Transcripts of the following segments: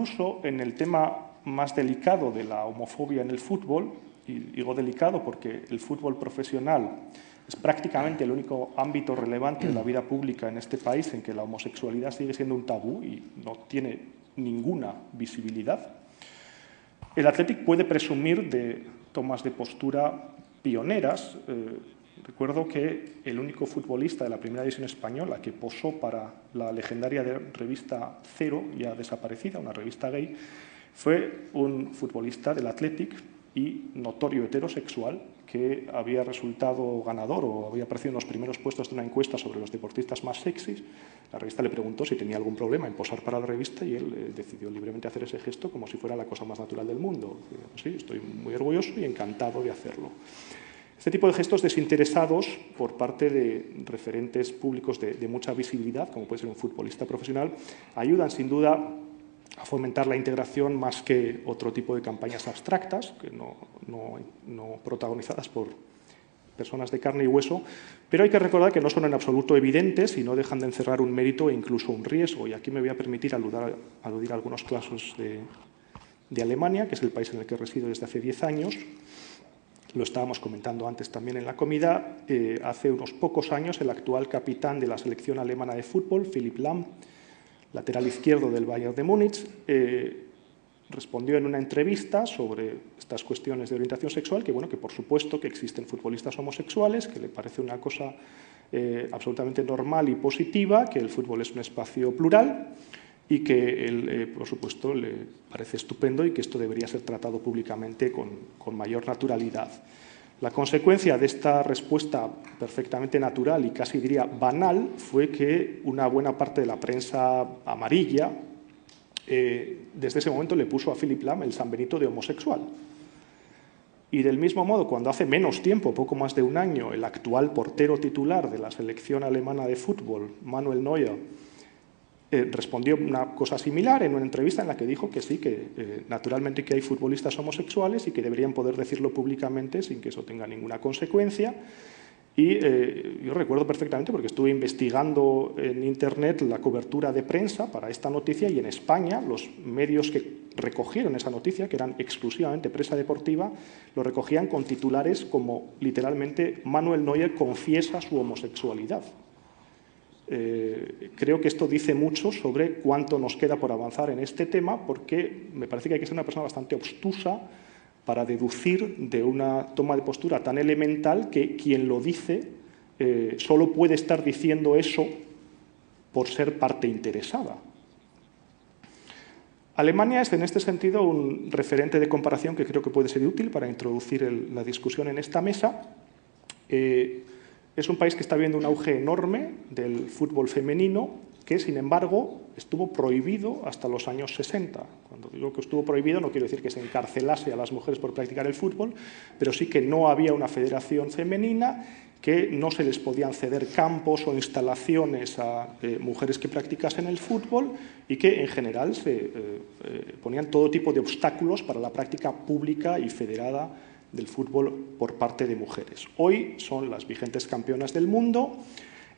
incluso en el tema más delicado de la homofobia en el fútbol, y digo delicado porque el fútbol profesional es prácticamente el único ámbito relevante de la vida pública en este país en que la homosexualidad sigue siendo un tabú y no tiene ninguna visibilidad. El Athletic puede presumir de tomas de postura pioneras. Recuerdo que el único futbolista de la primera división española que posó para la legendaria revista Cero, ya desaparecida, una revista gay, fue un futbolista del Athletic y notorio heterosexual que había resultado ganador o había aparecido en los primeros puestos de una encuesta sobre los deportistas más sexys. La revista le preguntó si tenía algún problema en posar para la revista y él decidió libremente hacer ese gesto como si fuera la cosa más natural del mundo. Sí, estoy muy orgulloso y encantado de hacerlo. Este tipo de gestos desinteresados por parte de referentes públicos de mucha visibilidad, como puede ser un futbolista profesional, ayudan sin duda a fomentar la integración más que otro tipo de campañas abstractas, que no protagonizadas por personas de carne y hueso, pero hay que recordar que no son en absoluto evidentes y no dejan de encerrar un mérito e incluso un riesgo. Y aquí me voy a permitir aludir a algunos casos de Alemania, que es el país en el que resido desde hace 10 años. Lo estábamos comentando antes también en la comida. Hace unos pocos años, el actual capitán de la selección alemana de fútbol, Philipp Lahm, lateral izquierdo del Bayern de Múnich, respondió en una entrevista sobre estas cuestiones de orientación sexual que, bueno, que por supuesto que existen futbolistas homosexuales, que le parece una cosa absolutamente normal y positiva, que el fútbol es un espacio plural y que él, por supuesto, le parece estupendo y que esto debería ser tratado públicamente con mayor naturalidad. La consecuencia de esta respuesta perfectamente natural y casi diría banal fue que una buena parte de la prensa amarilla desde ese momento le puso a Philipp Lahm el San Benito de homosexual. Y del mismo modo, cuando hace menos tiempo, poco más de un año, el actual portero titular de la selección alemana de fútbol, Manuel Neuer, respondió una cosa similar en una entrevista en la que dijo que sí, que naturalmente que hay futbolistas homosexuales y que deberían poder decirlo públicamente sin que eso tenga ninguna consecuencia. Y yo recuerdo perfectamente porque estuve investigando en Internet la cobertura de prensa para esta noticia y en España los medios que recogieron esa noticia, que eran exclusivamente prensa deportiva, lo recogían con titulares como literalmente Manuel Neuer confiesa su homosexualidad. Creo que esto dice mucho sobre cuánto nos queda por avanzar en este tema, porque me parece que hay que ser una persona bastante obstusa para deducir de una toma de postura tan elemental que quien lo dice solo puede estar diciendo eso por ser parte interesada. Alemania es en este sentido un referente de comparación que creo que puede ser útil para introducir la discusión en esta mesa. Es un país que está viendo un auge enorme del fútbol femenino que, sin embargo, estuvo prohibido hasta los años 60. Cuando digo que estuvo prohibido no quiero decir que se encarcelase a las mujeres por practicar el fútbol, pero sí que no había una federación femenina, que no se les podían ceder campos o instalaciones a mujeres que practicasen el fútbol y que, en general, se ponían todo tipo de obstáculos para la práctica pública y federada del fútbol por parte de mujeres. Hoy son las vigentes campeonas del mundo.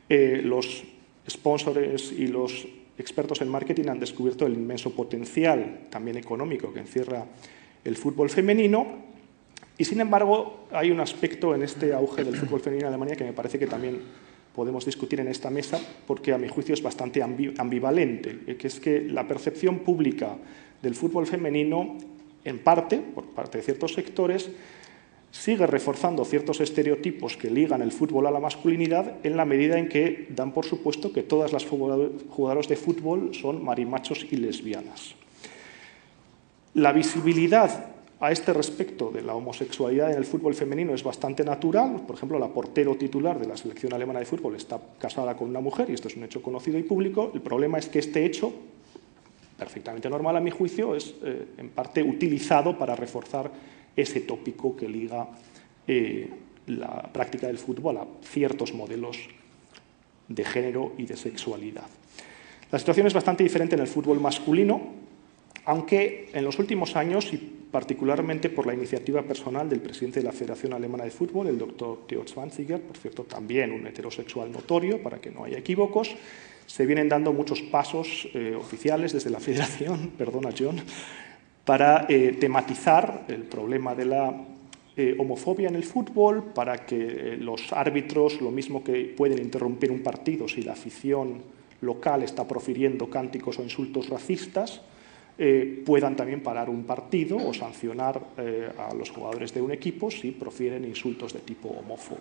Los sponsors y los expertos en marketing han descubierto el inmenso potencial, también económico, que encierra el fútbol femenino. Y, sin embargo, hay un aspecto en este auge del fútbol femenino en Alemania que me parece que también podemos discutir en esta mesa, porque a mi juicio es bastante ambivalente, que es que la percepción pública del fútbol femenino, en parte, por parte de ciertos sectores, sigue reforzando ciertos estereotipos que ligan el fútbol a la masculinidad en la medida en que dan por supuesto que todas las jugadoras de fútbol son marimachos y lesbianas. La visibilidad a este respecto de la homosexualidad en el fútbol femenino es bastante natural. Por ejemplo, la portero titular de la selección alemana de fútbol está casada con una mujer y esto es un hecho conocido y público. El problema es que este hecho, perfectamente normal a mi juicio, es en parte utilizado para reforzar ese tópico que liga la práctica del fútbol a ciertos modelos de género y de sexualidad. La situación es bastante diferente en el fútbol masculino, aunque en los últimos años, y particularmente por la iniciativa personal del presidente de la Federación Alemana de Fútbol, el doctor Theo Zwanziger, por cierto, también un heterosexual notorio, para que no haya equívocos, se vienen dando muchos pasos oficiales desde la Federación, perdona John, para tematizar el problema de la homofobia en el fútbol, para que los árbitros, lo mismo que pueden interrumpir un partido si la afición local está profiriendo cánticos o insultos racistas, puedan también parar un partido o sancionar a los jugadores de un equipo si profieren insultos de tipo homófobo.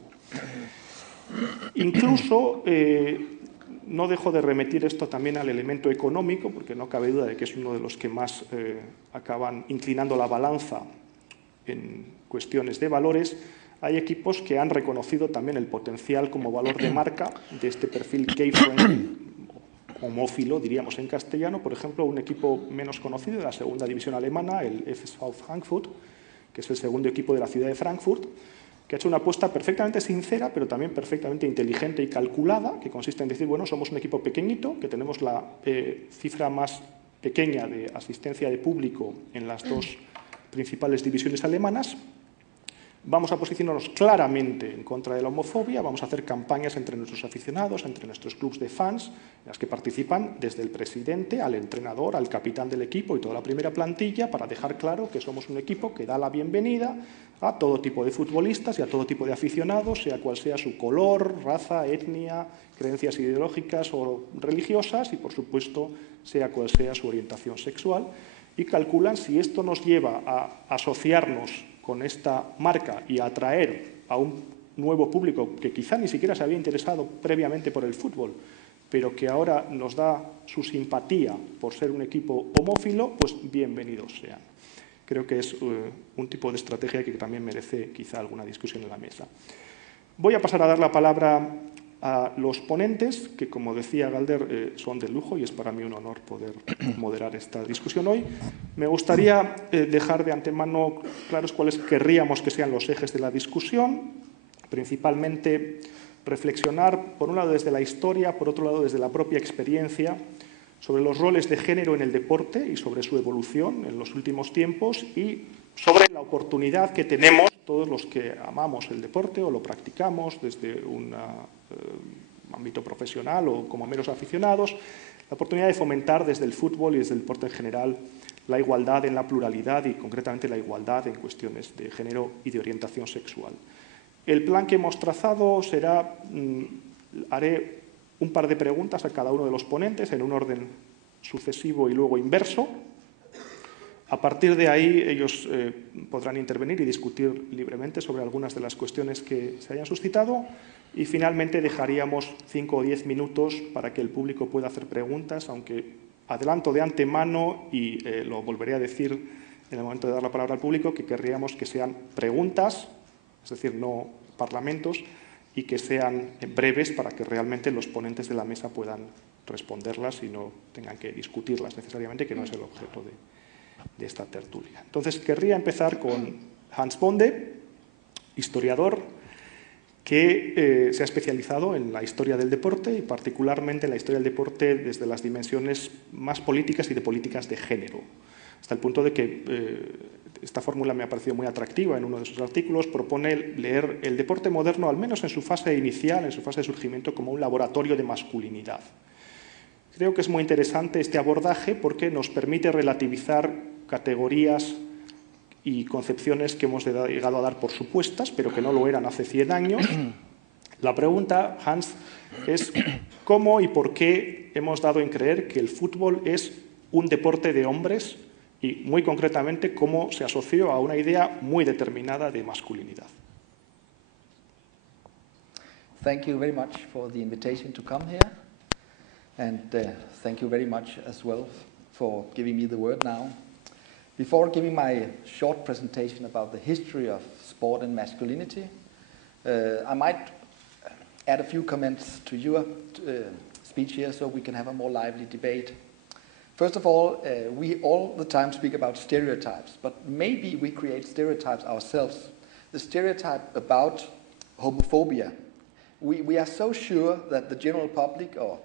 Incluso, no dejo de remitir esto también al elemento económico, porque no cabe duda de que es uno de los que más acaban inclinando la balanza en cuestiones de valores. Hay equipos que han reconocido también el potencial como valor de marca de este perfil gay-friendly, homófilo, diríamos en castellano. Por ejemplo, un equipo menos conocido de la segunda división alemana, el FSV Frankfurt, que es el segundo equipo de la ciudad de Frankfurt, que ha hecho una apuesta perfectamente sincera, pero también perfectamente inteligente y calculada, que consiste en decir, bueno, somos un equipo pequeñito, que tenemos la cifra más pequeña de asistencia de público en las dos principales divisiones alemanas. Vamos a posicionarnos claramente en contra de la homofobia, vamos a hacer campañas entre nuestros aficionados, entre nuestros clubes de fans, en las que participan desde el presidente al entrenador, al capitán del equipo y toda la primera plantilla, para dejar claro que somos un equipo que da la bienvenida a todo tipo de futbolistas y a todo tipo de aficionados, sea cual sea su color, raza, etnia, creencias ideológicas o religiosas y, por supuesto, sea cual sea su orientación sexual. Y calculan si esto nos lleva a asociarnos con esta marca y a atraer a un nuevo público que quizá ni siquiera se había interesado previamente por el fútbol, pero que ahora nos da su simpatía por ser un equipo homófilo, pues bienvenidos sean. Creo que es un tipo de estrategia que también merece quizá alguna discusión en la mesa. Voy a pasar a dar la palabra a los ponentes, que, como decía Galder, son de lujo y es para mí un honor poder moderar esta discusión hoy. Me gustaría dejar de antemano claros cuáles querríamos que sean los ejes de la discusión, principalmente reflexionar, por un lado, desde la historia, por otro lado, desde la propia experiencia, sobre los roles de género en el deporte y sobre su evolución en los últimos tiempos y sobre la oportunidad que tenemos todos los que amamos el deporte o lo practicamos desde un ámbito profesional o como meros aficionados, la oportunidad de fomentar desde el fútbol y desde el deporte en general la igualdad en la pluralidad y concretamente la igualdad en cuestiones de género y de orientación sexual. El plan que hemos trazado será, haré un par de preguntas a cada uno de los ponentes en un orden sucesivo y luego inverso. A partir de ahí ellos podrán intervenir y discutir libremente sobre algunas de las cuestiones que se hayan suscitado y finalmente dejaríamos 5 o 10 minutos para que el público pueda hacer preguntas, aunque adelanto de antemano y lo volveré a decir en el momento de dar la palabra al público, que querríamos que sean preguntas, es decir, no parlamentos, y que sean breves para que realmente los ponentes de la mesa puedan responderlas y no tengan que discutirlas necesariamente, que no es el objeto de esta tertulia. Entonces, querría empezar con Hans Bonde, historiador que se ha especializado en la historia del deporte y particularmente en la historia del deporte desde las dimensiones más políticas y de políticas de género, hasta el punto de que esta fórmula me ha parecido muy atractiva en uno de sus artículos. Propone leer el deporte moderno, al menos en su fase inicial, en su fase de surgimiento, como un laboratorio de masculinidad. Creo que es muy interesante este abordaje porque nos permite relativizar categorías y concepciones que hemos llegado a dar por supuestas, pero que no lo eran hace 100 años. La pregunta, Hans, es cómo y por qué hemos dado en creer que el fútbol es un deporte de hombres y, muy concretamente, cómo se asoció a una idea muy determinada de masculinidad. Thank you very much for the invitation to come here, and thank you very much as well for giving me the word now. Before giving my short presentation about the history of sport and masculinity, I might add a few comments to your speech here so we can have a more lively debate. First of all, we all the time speak about stereotypes, but maybe we create stereotypes ourselves. The stereotype about homophobia. We are so sure that the general public or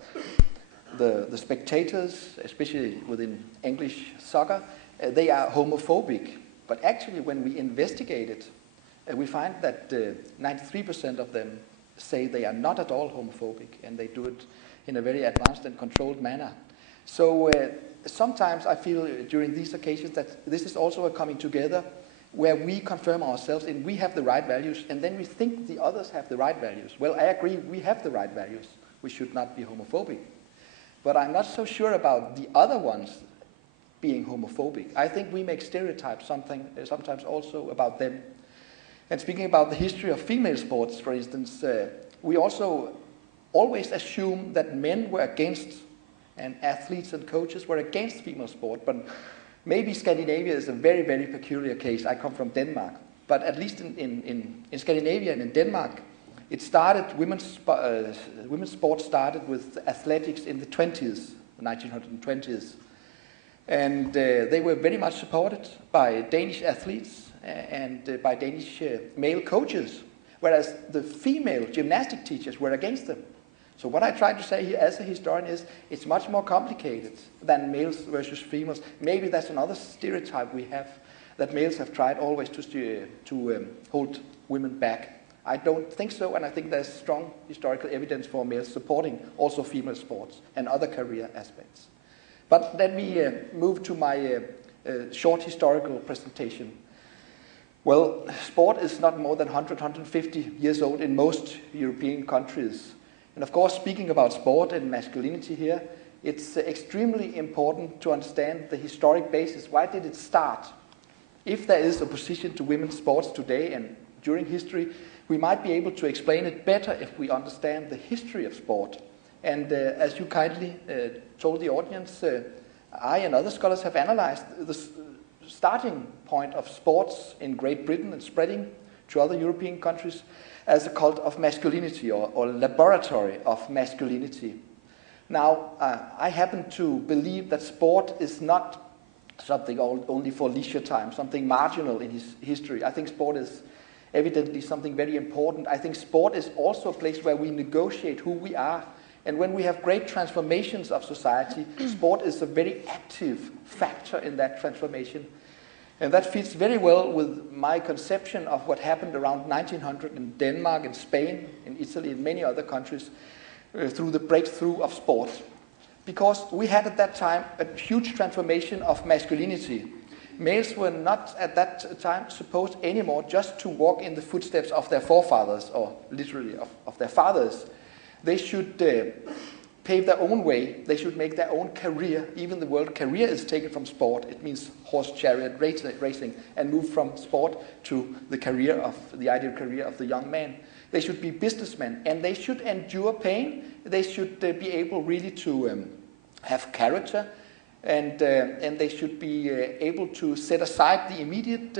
the spectators, especially within English soccer, they are homophobic. But actually, when we investigate it, we find that 93% of them say they are not at all homophobic, and they do it in a very advanced and controlled manner. So sometimes I feel during these occasions that this is also a coming together where we confirm ourselves and we have the right values, and then we think the others have the right values. Well, I agree, we have the right values. We should not be homophobic. But I'm not so sure about the other ones being homophobic. I think we make stereotypes sometimes also about them. And speaking about the history of female sports, for instance, we also always assume that men were against, and athletes and coaches were against female sport, but maybe Scandinavia is a very, very peculiar case. I come from Denmark. But at least in Scandinavia and in Denmark, it started, women's sport started with athletics in the 1920s. And they were very much supported by Danish athletes and by Danish male coaches, whereas the female gymnastic teachers were against them. So what I try to say here as a historian is it's much more complicated than males versus females. Maybe that's another stereotype we have, that males have tried always to hold women back. I don't think so, and I think there's strong historical evidence for males supporting also female sports and other career aspects. But let me move to my short historical presentation. Well, sport is not more than 100, 150 years old in most European countries. And of course, speaking about sport and masculinity here, it's extremely important to understand the historic basis. Why did it start? If there is opposition to women's sports today and during history, we might be able to explain it better if we understand the history of sport. And as you kindly told the audience, I and other scholars have analyzed the starting point of sports in Great Britain and spreading to other European countries as a cult of masculinity or laboratory of masculinity. Now, I happen to believe that sport is not something only for leisure time, something marginal in history. I think sport is evidently something very important. I think sport is also a place where we negotiate who we are. And when we have great transformations of society, sport is a very active factor in that transformation. And that fits very well with my conception of what happened around 1900 in Denmark and Spain, in Italy, and many other countries through the breakthrough of sport. Because we had at that time a huge transformation of masculinity. Males were not at that time supposed anymore just to walk in the footsteps of their forefathers, or literally of their fathers. They should pave their own way. They should make their own career. Even the word career is taken from sport. It means horse chariot racing, and move from sport to the ideal career of the young man. They should be businessmen, and they should endure pain. They should be able really to have character, and they should be able to set aside the immediate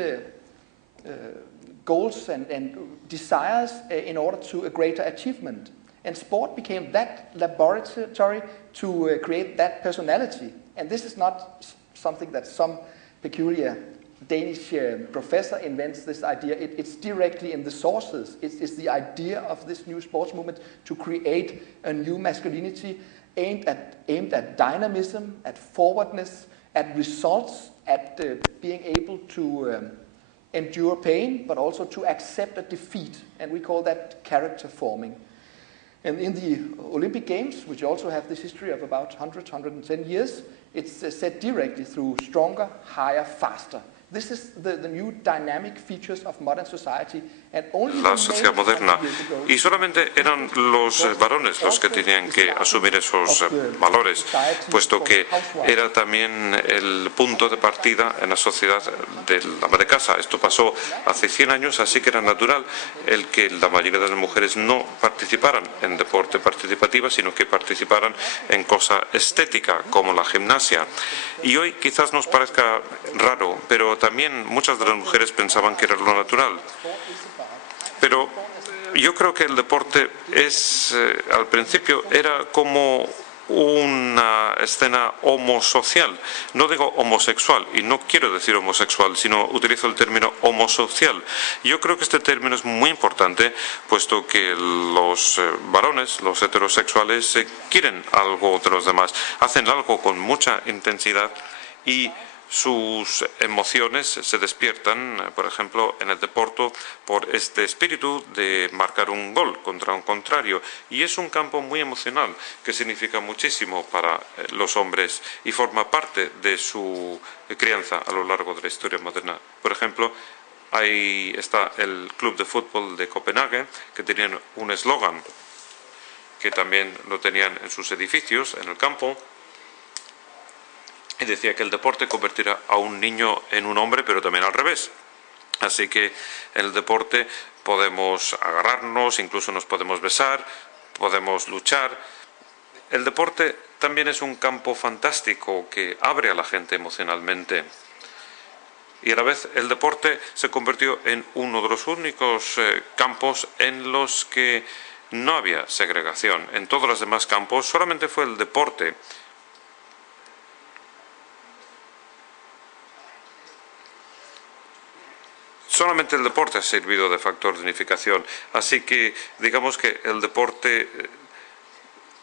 goals and desires in order to a greater achievement. And sport became that laboratory to create that personality. And this is not something that some peculiar Danish professor invents this idea. It's directly in the sources. It's the idea of this new sports movement to create a new masculinity aimed at dynamism, at forwardness, at results, at being able to endure pain, but also to accept a defeat. And we call that character forming. And in the Olympic Games, which also have this history of about 100, 110 years, it's set directly through stronger, higher, faster. This is the new dynamic features of modern society, and only la sociedad moderna, y solamente eran los varones los que tenían que asumir esos valores, puesto que era también el punto de partida en la sociedad del ama de casa. Esto pasó hace 100 años, así que era natural el que la mayoría de las mujeres no participaran en deporte participativa, sino que participaran en cosa estética, como la gimnasia. Y hoy quizás nos parezca raro, pero también muchas de las mujeres pensaban que era lo natural. Pero yo creo que el deporte al principio era como una escena homosocial. No digo homosexual, y no quiero decir homosexual, sino utilizo el término homosocial. Yo creo que este término es muy importante, puesto que los varones, los heterosexuales, quieren algo de los demás, hacen algo con mucha intensidad y sus emociones se despiertan, por ejemplo, en el deporte por este espíritu de marcar un gol contra un contrario. Y es un campo muy emocional que significa muchísimo para los hombres y forma parte de su crianza a lo largo de la historia moderna. Por ejemplo, ahí está el Club de Fútbol de Copenhague, que tenían un eslogan que también lo tenían en sus edificios, en el campo, y decía que el deporte convertirá a un niño en un hombre, pero también al revés. Así que en el deporte podemos agarrarnos, incluso nos podemos besar, podemos luchar. El deporte también es un campo fantástico que abre a la gente emocionalmente. Y a la vez el deporte se convirtió en uno de los únicos campos en los que no había segregación. En todos los demás campos solamente fue el deporte Solamente el deporte ha servido de factor de unificación, así que digamos que el deporte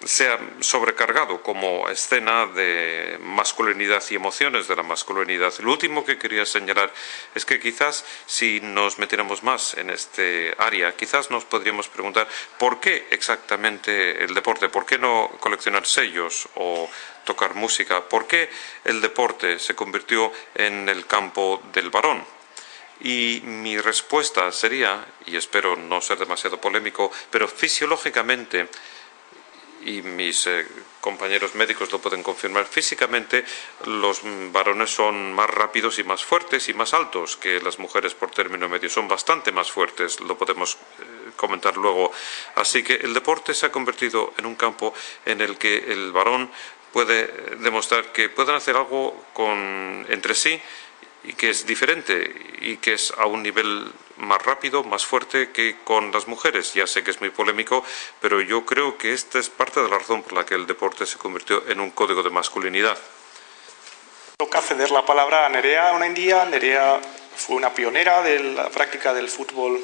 se ha sobrecargado como escena de masculinidad y emociones de la masculinidad. Lo último que quería señalar es que quizás si nos metiéramos más en este área, quizás nos podríamos preguntar ¿por qué exactamente el deporte? ¿Por qué no coleccionar sellos o tocar música? ¿Por qué el deporte se convirtió en el campo del varón? Y mi respuesta sería, y espero no ser demasiado polémico, pero fisiológicamente, y mis compañeros médicos lo pueden confirmar, físicamente los varones son más rápidos y más fuertes y más altos que las mujeres por término medio, son bastante más fuertes, lo podemos comentar luego. Así que el deporte se ha convertido en un campo en el que el varón puede demostrar que pueden hacer algo entre sí y que es diferente y que es a un nivel más rápido, más fuerte que con las mujeres. Ya sé que es muy polémico, pero yo creo que esta es parte de la razón por la que el deporte se convirtió en un código de masculinidad. Toca ceder la palabra a Nerea Onaindia. Nerea fue una pionera de la práctica del fútbol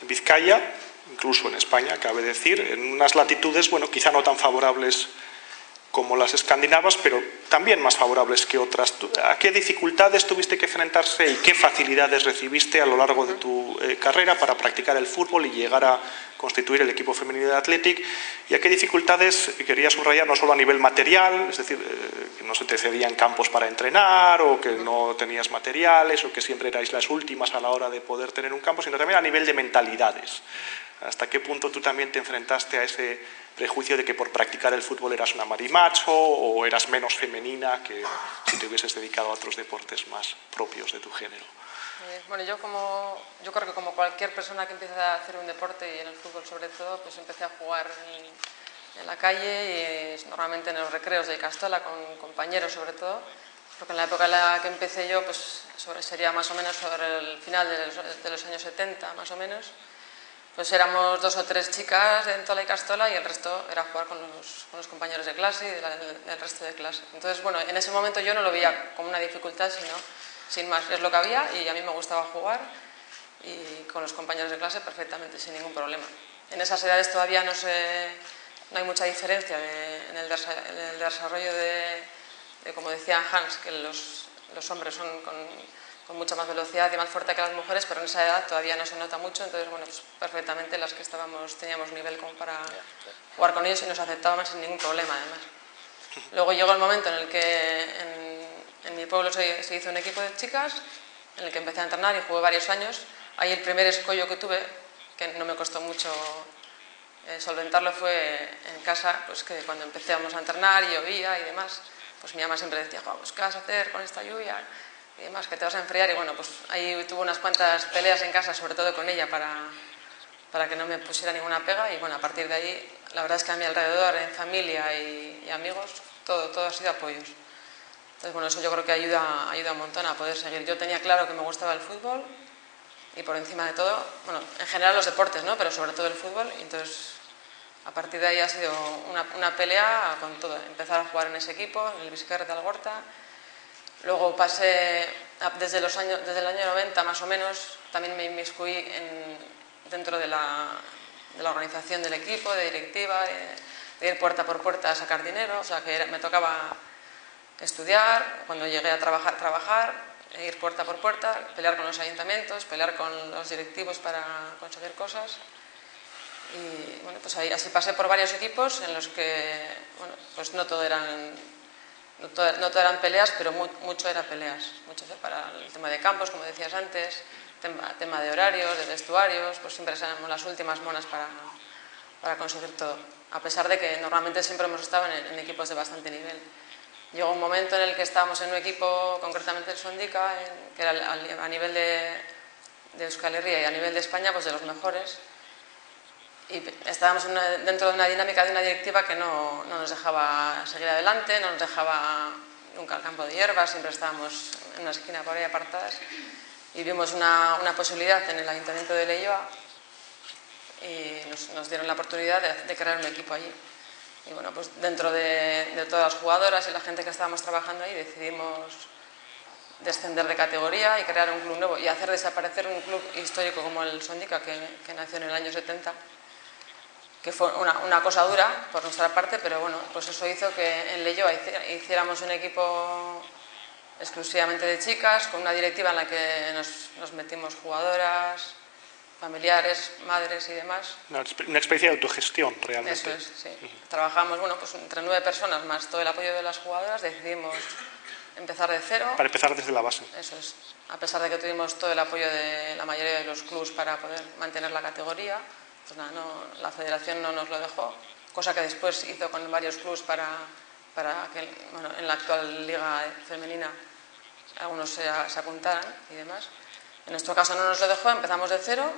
en Vizcaya, incluso en España, cabe decir, en unas latitudes, bueno, quizá no tan favorables como las escandinavas, pero también más favorables que otras. ¿A qué dificultades tuviste que enfrentarse y qué facilidades recibiste a lo largo de tu carrera para practicar el fútbol y llegar a constituir el equipo femenino de Athletic? ¿Y a qué dificultades quería subrayar, no solo a nivel material, es decir, que no se te cedían campos para entrenar o que no tenías materiales o que siempre erais las últimas a la hora de poder tener un campo, sino también a nivel de mentalidades? ¿Hasta qué punto tú también te enfrentaste a ese prejuicio de que por practicar el fútbol eras una marimacho o eras menos femenina que si te hubieses dedicado a otros deportes más propios de tu género? Bueno, yo creo que como cualquier persona que empieza a hacer un deporte y en el fútbol sobre todo, pues empecé a jugar en la calle y normalmente en los recreos de Castola con compañeros sobre todo, porque en la época en la que empecé yo pues sería más o menos sobre el final de los años 70 más o menos. Pues éramos 2 o 3 chicas en Tola y Castola y el resto era jugar con los compañeros de clase y del resto de clase. Entonces, bueno, en ese momento yo no lo veía como una dificultad, sino sin más, es lo que había y a mí me gustaba jugar y con los compañeros de clase perfectamente, sin ningún problema. En esas edades todavía no hay mucha diferencia en el desarrollo de, como decía Hans, que los hombres son con mucha más velocidad y más fuerte que las mujeres, pero en esa edad todavía no se nota mucho, entonces, bueno, pues perfectamente las que teníamos nivel como para jugar con ellos y nos aceptábamos sin ningún problema, además. Luego llegó el momento en el que en mi pueblo se hizo un equipo de chicas, en el que empecé a entrenar y jugué varios años. Ahí el primer escollo que tuve, que no me costó mucho solventarlo, fue en casa, pues que cuando empezamos a entrenar y llovía y demás, pues mi mamá siempre decía, pues, ¿qué vas a hacer con esta lluvia? Y demás, que te vas a enfriar, y bueno, pues ahí tuve unas cuantas peleas en casa, sobre todo con ella, para que no me pusiera ninguna pega, y bueno, a partir de ahí, la verdad es que a mi alrededor, en familia y amigos, todo ha sido apoyos. Entonces, bueno, eso yo creo que ayuda un montón a poder seguir. Yo tenía claro que me gustaba el fútbol, y por encima de todo, bueno, en general los deportes, ¿no? Pero sobre todo el fútbol, y entonces, a partir de ahí ha sido una pelea con todo. Empezar a jugar en ese equipo, en el Vizquerre de Algorta. Luego pasé, desde el año 90 más o menos, también me inmiscuí dentro de la organización del equipo, de directiva, de ir puerta por puerta a sacar dinero, o sea que me tocaba estudiar, cuando llegué a trabajar, ir puerta por puerta, pelear con los ayuntamientos, pelear con los directivos para conseguir cosas. Y bueno, pues así pasé por varios equipos en los que, bueno, pues no todo eran peleas, pero mucho era peleas. Mucho para el tema de campos, como decías antes, tema de horarios, de vestuarios, pues siempre éramos las últimas monas para conseguir todo. A pesar de que normalmente siempre hemos estado en equipos de bastante nivel. Llegó un momento en el que estábamos en un equipo, concretamente el Sondica, que era a nivel de Euskal Herria y a nivel de España, pues de los mejores. Y estábamos dentro de una dinámica de una directiva que no nos dejaba seguir adelante, no nos dejaba nunca al campo de hierbas, siempre estábamos en una esquina por ahí apartadas. Y vimos una posibilidad en el Ayuntamiento de Leioa y nos dieron la oportunidad de crear un equipo allí. Y bueno, pues dentro de todas las jugadoras y la gente que estábamos trabajando ahí decidimos descender de categoría y crear un club nuevo y hacer desaparecer un club histórico como el Sondica, que nació en el año 70, que fue una cosa dura por nuestra parte, pero bueno, pues eso hizo que en Leioa hiciéramos un equipo exclusivamente de chicas, con una directiva en la que nos metimos jugadoras, familiares, madres y demás. Una especie de autogestión, realmente. Eso es, sí. Trabajamos, bueno, pues entre 9 personas más todo el apoyo de las jugadoras, decidimos empezar de cero. Para empezar desde la base. Eso es. A pesar de que tuvimos todo el apoyo de la mayoría de los clubs para poder mantener la categoría, pues nada, la federación no nos lo dejó, cosa que después hizo con varios clubs para que, bueno, en la actual liga femenina algunos se apuntaran y demás. En nuestro caso no nos lo dejó, empezamos de cero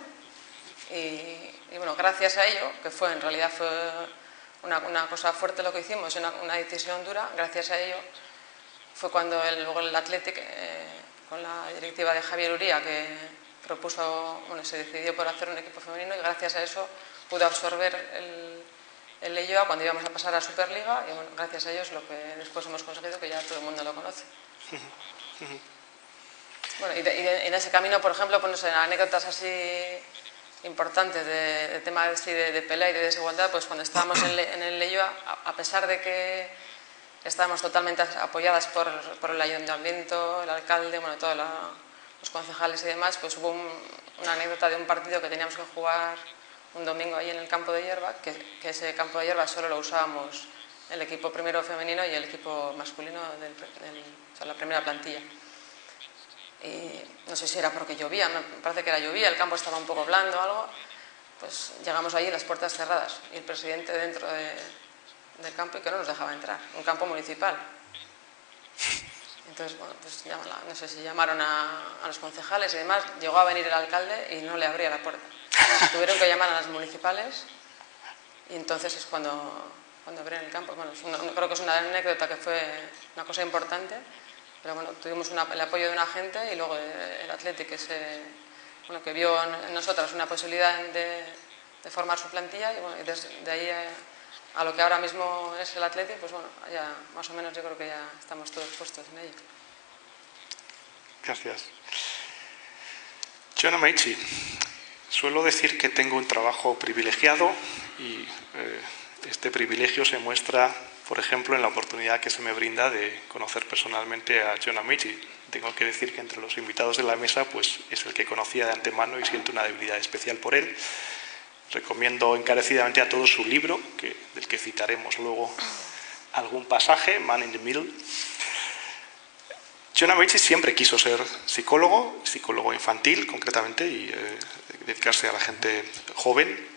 y bueno, gracias a ello, que en realidad fue una cosa fuerte lo que hicimos, una decisión dura, gracias a ello fue cuando luego el Athletic, con la directiva de Javier Uría, que propuso, bueno, se decidió por hacer un equipo femenino y gracias a eso pudo absorber el Leioa cuando íbamos a pasar a Superliga y bueno, gracias a ello es lo que después hemos conseguido, que ya todo el mundo lo conoce. Bueno, y en ese camino, por ejemplo, pues, no sé, anécdotas así importantes de tema de pelea y de desigualdad, pues cuando estábamos en el Leioa, a pesar de que estábamos totalmente apoyadas por el ayuntamiento, el alcalde, bueno, todos los concejales y demás, pues hubo una anécdota de un partido que teníamos que jugar un domingo ahí en el campo de hierba, que ese campo de hierba solo lo usábamos el equipo primero femenino y el equipo masculino, o sea, la primera plantilla. Y no sé si era porque llovía, me parece que era llovía, el campo estaba un poco blando o algo, pues llegamos allí las puertas cerradas y el presidente dentro del campo y que no nos dejaba entrar, un campo municipal. Entonces, bueno, pues no sé si llamaron a los concejales y demás, llegó a venir el alcalde y no le abría la puerta. Tuvieron que llamar a las municipales y entonces es cuando abrieron el campo. Bueno, creo que es una anécdota que fue una cosa importante, pero bueno, tuvimos el apoyo de una gente y luego el Athletic que vio en nosotras una posibilidad de formar su plantilla y bueno, y desde ahí a lo que ahora mismo es el Athletic, pues bueno, ya más o menos yo creo que ya estamos todos puestos en ello. Gracias. John Amaechi, suelo decir que tengo un trabajo privilegiado y este privilegio se muestra, por ejemplo, en la oportunidad que se me brinda de conocer personalmente a John Amaechi. Tengo que decir que entre los invitados de la mesa pues, es el que conocía de antemano y siento una debilidad especial por él. Recomiendo encarecidamente a todos su libro, del que citaremos luego algún pasaje, Man in the Middle. John Amaechi siempre quiso ser psicólogo infantil concretamente, y dedicarse a la gente joven,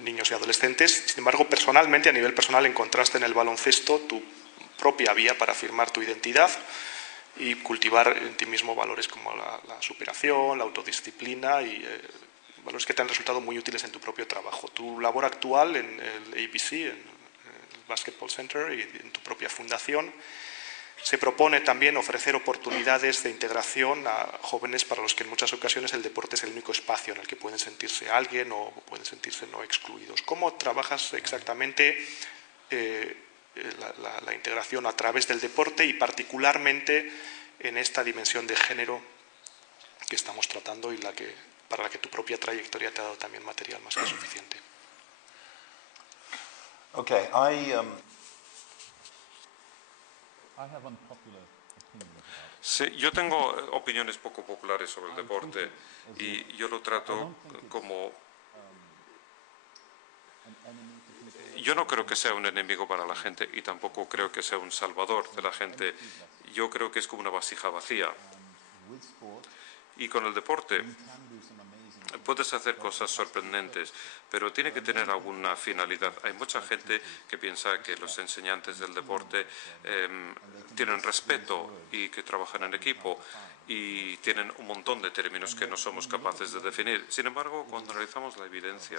niños y adolescentes. Sin embargo, personalmente, a nivel personal, encontraste en el baloncesto tu propia vía para afirmar tu identidad y cultivar en ti mismo valores como la superación, la autodisciplina y valores que te han resultado muy útiles en tu propio trabajo. Tu labor actual en el ABC, en el Basketball Center y en tu propia fundación, se propone también ofrecer oportunidades de integración a jóvenes para los que en muchas ocasiones el deporte es el único espacio en el que pueden sentirse alguien o pueden sentirse no excluidos. ¿Cómo trabajas exactamente la integración a través del deporte y particularmente en esta dimensión de género que estamos tratando y para la que tu propia trayectoria te ha dado también material más que suficiente? Okay, Sí, yo tengo opiniones poco populares sobre el deporte y yo lo trato como... Yo no creo que sea un enemigo para la gente y tampoco creo que sea un salvador de la gente. Yo creo que es como una vasija vacía. Y con el deporte puedes hacer cosas sorprendentes, pero tiene que tener alguna finalidad. Hay mucha gente que piensa que los enseñantes del deporte tienen respeto y que trabajan en equipo y tienen un montón de términos que no somos capaces de definir. Sin embargo, cuando analizamos la evidencia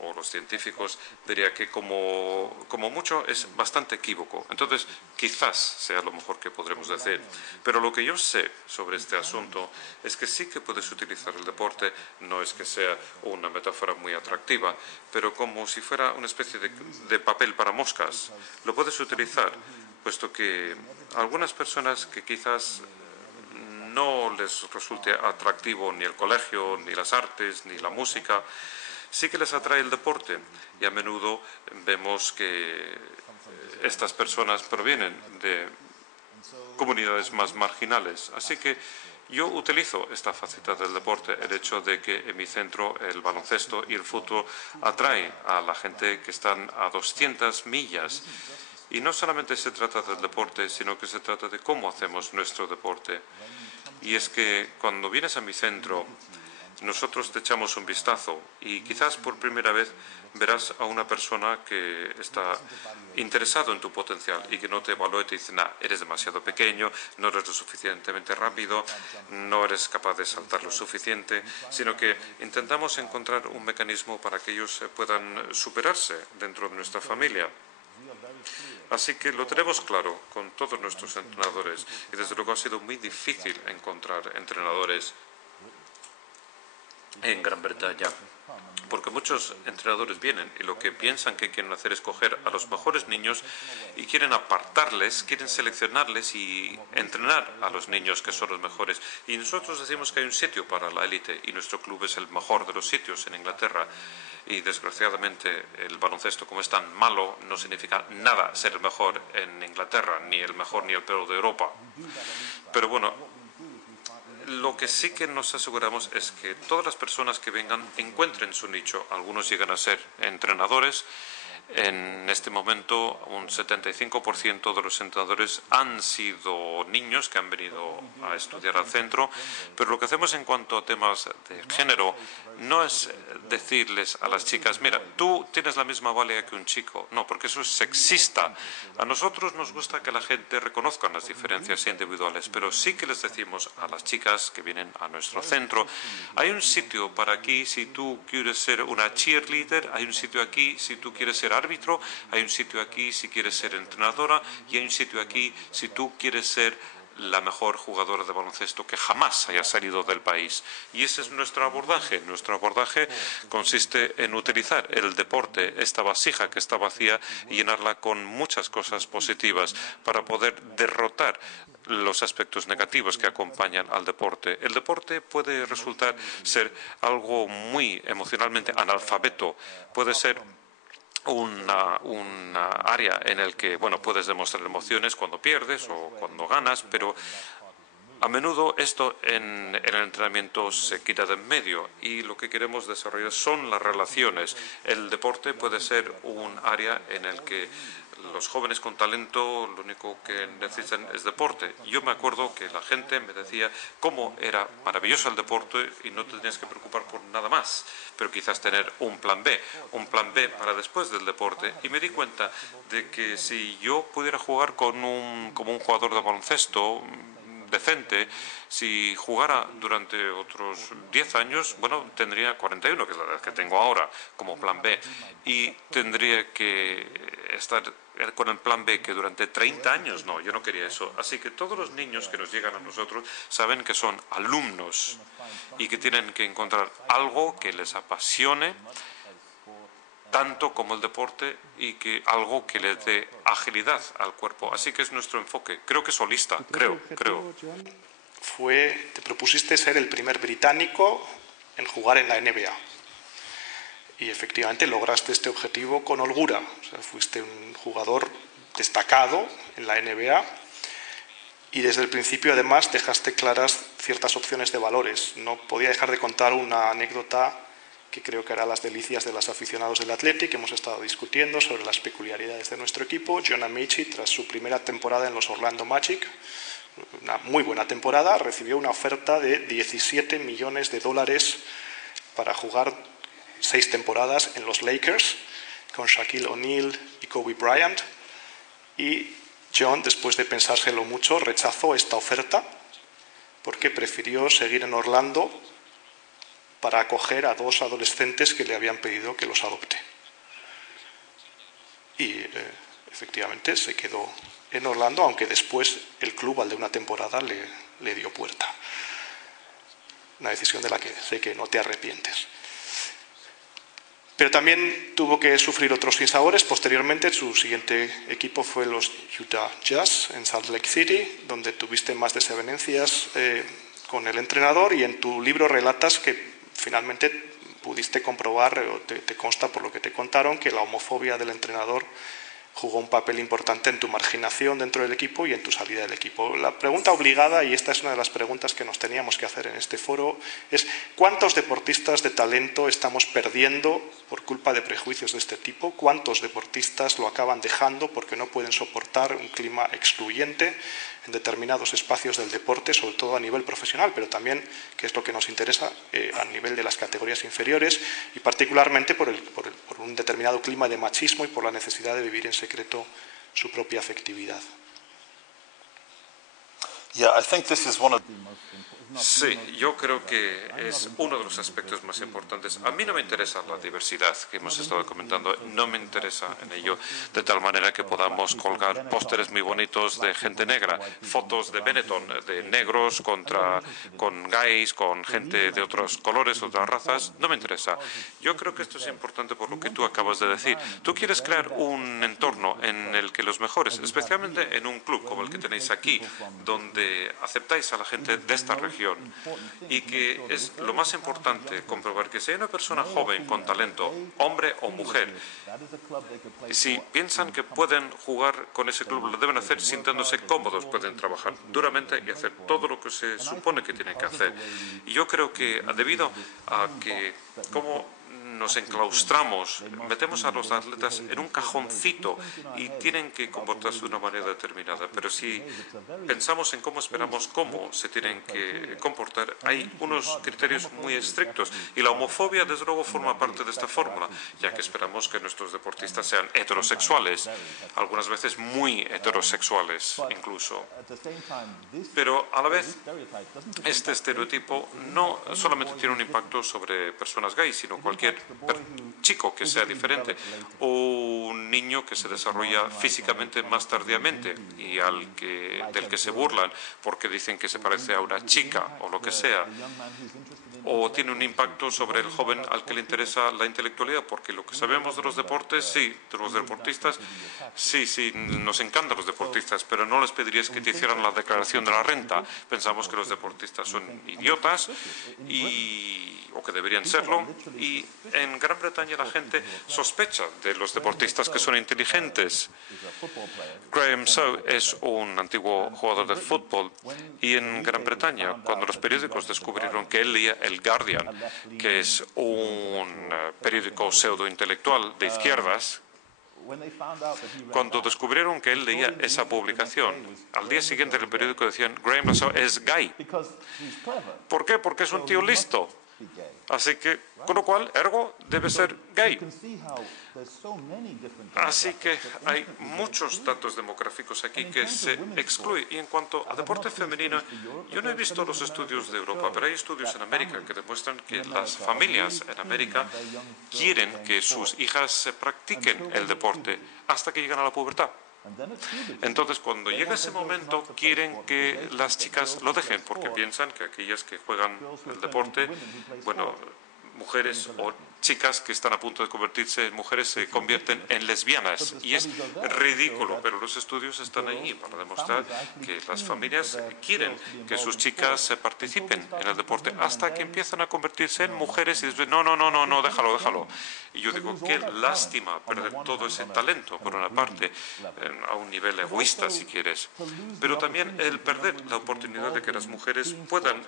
o los científicos, diría que como mucho es bastante equívoco. Entonces, quizás sea lo mejor que podremos decir. Pero lo que yo sé sobre este asunto es que sí que puedes utilizar el deporte, no es que sea una metáfora muy atractiva, pero como si fuera una especie de papel para moscas. Lo puedes utilizar, puesto que algunas personas que quizás no les resulte atractivo ni el colegio, ni las artes, ni la música, sí que les atrae el deporte. Y a menudo vemos que estas personas provienen de comunidades más marginales. Así que yo utilizo esta faceta del deporte, el hecho de que en mi centro el baloncesto y el fútbol atraen a la gente que están a 200 millas. Y no solamente se trata del deporte, sino que se trata de cómo hacemos nuestro deporte. Y es que cuando vienes a mi centro, nosotros te echamos un vistazo y quizás por primera vez verás a una persona que está interesado en tu potencial y que no te evalúe y te dice, eres demasiado pequeño, no eres lo suficientemente rápido, no eres capaz de saltar lo suficiente, sino que intentamos encontrar un mecanismo para que ellos puedan superarse dentro de nuestra familia. Así que lo tenemos claro con todos nuestros entrenadores y desde luego ha sido muy difícil encontrar entrenadores en Gran Bretaña, porque muchos entrenadores vienen y lo que piensan que quieren hacer es coger a los mejores niños y quieren apartarles, quieren seleccionarles y entrenar a los niños que son los mejores. Y nosotros decimos que hay un sitio para la élite y nuestro club es el mejor de los sitios en Inglaterra. Y desgraciadamente el baloncesto, como es tan malo, no significa nada ser el mejor en Inglaterra, ni el mejor ni el peor de Europa. Pero bueno, lo que sí que nos aseguramos es que todas las personas que vengan encuentren su nicho. Algunos llegan a ser entrenadores. En este momento, un 75% de los entrenadores han sido niños que han venido a estudiar al centro, pero lo que hacemos en cuanto a temas de género no es decirles a las chicas, mira, tú tienes la misma valía que un chico. No, porque eso es sexista. A nosotros nos gusta que la gente reconozca las diferencias individuales, pero sí que les decimos a las chicas que vienen a nuestro centro, hay un sitio para aquí si tú quieres ser una cheerleader, hay un sitio aquí si tú quieres ser árbitro, hay un sitio aquí si quieres ser entrenadora y hay un sitio aquí si tú quieres ser la mejor jugadora de baloncesto que jamás haya salido del país. Y ese es nuestro abordaje. Nuestro abordaje consiste en utilizar el deporte, esta vasija que está vacía, y llenarla con muchas cosas positivas para poder derrotar los aspectos negativos que acompañan al deporte. El deporte puede resultar ser algo muy emocionalmente analfabeto, puede ser una área en la que puedes demostrar emociones cuando pierdes o cuando ganas, pero a menudo esto en el entrenamiento se quita de en medio y lo que queremos desarrollar son las relaciones. El deporte puede ser un área en el que los jóvenes con talento lo único que necesitan es deporte. Yo me acuerdo que la gente me decía cómo era maravilloso el deporte y no te tenías que preocupar por nada más, pero quizás tener un plan B para después del deporte. Y me di cuenta de que si yo pudiera jugar como un jugador de baloncesto decente, si jugara durante otros 10 años, tendría 41, que es la edad que tengo ahora, como plan B, y tendría que estar con el plan B que durante 30 años, no, yo no quería eso. Así que todos los niños que nos llegan a nosotros saben que son alumnos y que tienen que encontrar algo que les apasione tanto como el deporte y que algo que les dé agilidad al cuerpo. Así que es nuestro enfoque. Creo que es holista, creo. Te propusiste ser el primer británico en jugar en la NBA. Y efectivamente lograste este objetivo con holgura. O sea, fuiste un jugador destacado en la NBA Y desde el principio, además, dejaste claras ciertas opciones de valores. No podía dejar de contar una anécdota que creo que hará las delicias de los aficionados del Athletic, que hemos estado discutiendo sobre las peculiaridades de nuestro equipo. John Amici, tras su primera temporada en los Orlando Magic, una muy buena temporada, recibió una oferta de $17 millones para jugar 6 temporadas en los Lakers, con Shaquille O'Neal y Kobe Bryant. Y John, después de pensárselo mucho, rechazó esta oferta porque prefirió seguir en Orlando para acoger a 2 adolescentes que le habían pedido que los adopte. Y efectivamente se quedó en Orlando, aunque después el club al de una temporada le dio puerta. Una decisión de la que sé que no te arrepientes. Pero también tuvo que sufrir otros sinsabores. Posteriormente, su siguiente equipo fue los Utah Jazz en Salt Lake City, donde tuviste más desavenencias con el entrenador, y en tu libro relatas que finalmente pudiste comprobar, o te consta por lo que te contaron, que la homofobia del entrenador jugó un papel importante en tu marginación dentro del equipo y en tu salida del equipo. La pregunta obligada, y esta es una de las preguntas que nos teníamos que hacer en este foro, es ¿cuántos deportistas de talento estamos perdiendo por culpa de prejuicios de este tipo? ¿Cuántos deportistas lo acaban dejando porque no pueden soportar un clima excluyente en determinados espacios del deporte, sobre todo a nivel profesional, pero también, que es lo que nos interesa, a nivel de las categorías inferiores, y particularmente por un determinado clima de machismo y por la necesidad de vivir en secreto su propia afectividad? Sí, yo creo que es uno de los aspectos más importantes. A mí no me interesa la diversidad que hemos estado comentando, no me interesa en ello, de tal manera que podamos colgar pósteres muy bonitos de gente negra, fotos de Benetton, de negros con gays, con gente de otros colores, otras razas. No me interesa. Yo creo que esto es importante por lo que tú acabas de decir. Tú quieres crear un entorno en el que los mejores, especialmente en un club como el que tenéis aquí, donde aceptáis a la gente de esta región, y que es lo más importante comprobar que si hay una persona joven con talento, hombre o mujer, si piensan que pueden jugar con ese club, lo deben hacer sintiéndose cómodos, pueden trabajar duramente y hacer todo lo que se supone que tienen que hacer. Y yo creo que debido a que como nos enclaustramos, metemos a los atletas en un cajoncito y tienen que comportarse de una manera determinada. Pero si pensamos en cómo esperamos cómo se tienen que comportar, hay unos criterios muy estrictos. Y la homofobia, desde luego, forma parte de esta fórmula, ya que esperamos que nuestros deportistas sean heterosexuales, algunas veces muy heterosexuales incluso. Pero a la vez, este estereotipo no solamente tiene un impacto sobre personas gays, sino cualquier chico que sea diferente, o un niño que se desarrolla físicamente más tardíamente y del que se burlan porque dicen que se parece a una chica o lo que sea, o tiene un impacto sobre el joven al que le interesa la intelectualidad, porque lo que sabemos de los deportes, sí, de los deportistas, sí, nos encantan los deportistas, pero no les pedirías que te hicieran la declaración de la renta. Pensamos que los deportistas son idiotas o que deberían serlo, y en Gran Bretaña la gente sospecha de los deportistas que son inteligentes. Graham Sow es un antiguo jugador de fútbol, y en Gran Bretaña, cuando los periódicos descubrieron que él leía el Guardian, que es un periódico pseudointelectual de izquierdas, cuando descubrieron que él leía esa publicación, al día siguiente en el periódico decían Graham Sow es gay. ¿Por qué? Porque es un tío listo. Así que, con lo cual, ergo, debe ser gay. Así que hay muchos datos demográficos aquí que se excluyen. Y en cuanto a deporte femenino, yo no he visto los estudios de Europa, pero hay estudios en América que demuestran que las familias en América quieren que sus hijas practiquen el deporte hasta que llegan a la pubertad. Entonces, cuando llega ese momento, quieren que las chicas lo dejen, porque piensan que aquellas que juegan el deporte, bueno, mujeres o chicas que están a punto de convertirse en mujeres se convierten en lesbianas. Y es ridículo, pero los estudios están ahí para demostrar que las familias quieren que sus chicas participen en el deporte hasta que empiezan a convertirse en mujeres y dicen, no, déjalo. Y yo digo, qué lástima perder todo ese talento, por una parte, a un nivel egoísta, si quieres, pero también el perder la oportunidad de que las mujeres puedan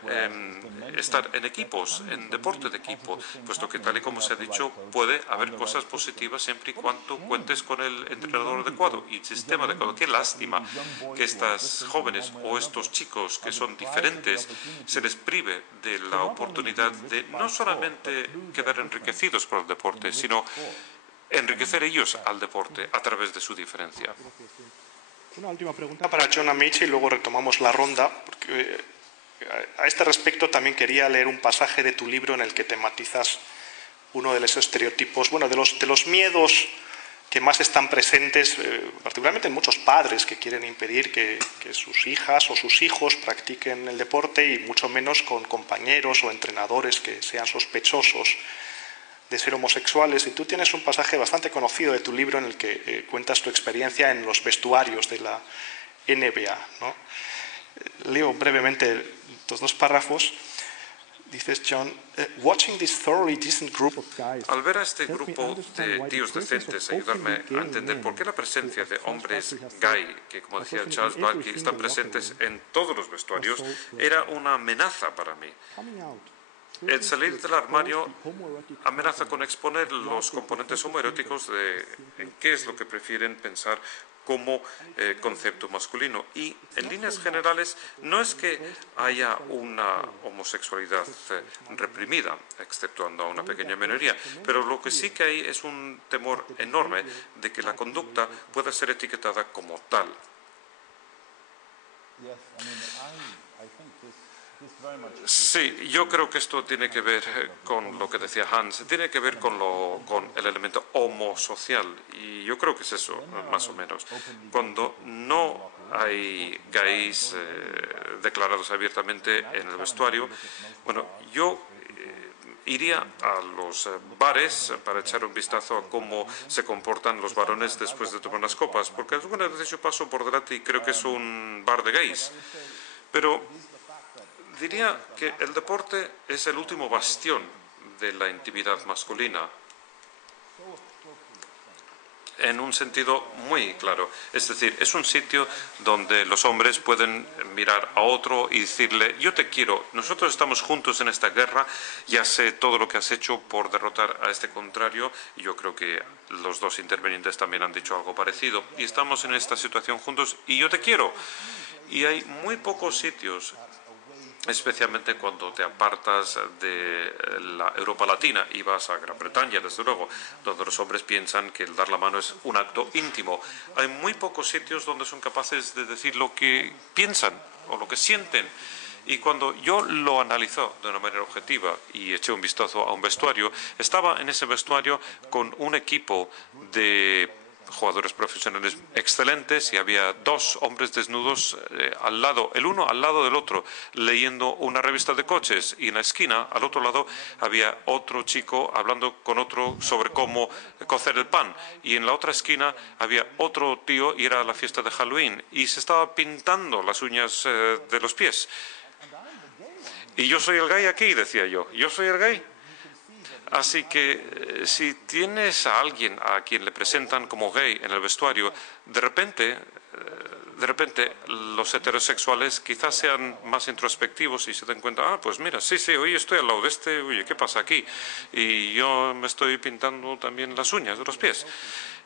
estar en equipos, en deporte de equipo, puesto que, tal y como se ha dicho, puede haber cosas positivas siempre y cuando cuentes con el entrenador adecuado y el sistema adecuado. Qué lástima que estas jóvenes o estos chicos que son diferentes se les prive de la oportunidad de no solamente quedar enriquecidos por el deporte, sino enriquecer ellos al deporte a través de su diferencia. Una última pregunta para John Amiche y luego retomamos la ronda. Porque a este respecto también quería leer un pasaje de tu libro en el que tematizas uno de los estereotipos, bueno, de los miedos que más están presentes, particularmente en muchos padres que quieren impedir que sus hijas o sus hijos practiquen el deporte, y mucho menos con compañeros o entrenadores que sean sospechosos de ser homosexuales. Y tú tienes un pasaje bastante conocido de tu libro en el que cuentas tu experiencia en los vestuarios de la NBA, ¿no? Leo brevemente estos dos párrafos. Dices, John, watching this thoroughly decent group of guys, al ver a este grupo de tíos decentes, ayudarme a entender por qué la presencia de hombres gay, que como decía Charles Barkley, están presentes en todos los vestuarios, era una amenaza para mí. El salir del armario amenaza con exponer los componentes homoeróticos de qué es lo que prefieren pensar como concepto masculino. Y en líneas generales no es que haya una homosexualidad reprimida, exceptuando a una pequeña minoría, pero lo que sí que hay es un temor enorme de que la conducta pueda ser etiquetada como tal. Sí, yo creo que esto tiene que ver con lo que decía Hans, tiene que ver con el elemento homosocial, y yo creo que es eso, más o menos. Cuando no hay gays declarados abiertamente en el vestuario, bueno, yo iría a los bares para echar un vistazo a cómo se comportan los varones después de tomar unas copas, porque algunas veces yo paso por delante y creo que es un bar de gays, pero diría que el deporte es el último bastión de la intimidad masculina, en un sentido muy claro. Es decir, es un sitio donde los hombres pueden mirar a otro y decirle, yo te quiero, nosotros estamos juntos en esta guerra, ya sé todo lo que has hecho por derrotar a este contrario, y yo creo que los dos intervinientes también han dicho algo parecido, y estamos en esta situación juntos y yo te quiero. Y hay muy pocos sitios, especialmente cuando te apartas de la Europa Latina y vas a Gran Bretaña, desde luego, donde los hombres piensan que el dar la mano es un acto íntimo. Hay muy pocos sitios donde son capaces de decir lo que piensan o lo que sienten. Y cuando yo lo analizo de una manera objetiva y eché un vistazo a un vestuario, estaba en ese vestuario con un equipo de jugadores profesionales excelentes, y había dos hombres desnudos al lado, el uno al lado del otro, leyendo una revista de coches, y en la esquina, al otro lado, había otro chico hablando con otro sobre cómo cocer el pan, y en la otra esquina había otro tío y era la fiesta de Halloween y se estaba pintando las uñas de los pies. Y yo soy el gay aquí, decía yo soy el gay. Así que si tienes a alguien a quien le presentan como gay en el vestuario, de repente los heterosexuales quizás sean más introspectivos y se den cuenta, pues mira, sí, hoy estoy al lado de este, oye, ¿qué pasa aquí? Y yo me estoy pintando también las uñas de los pies.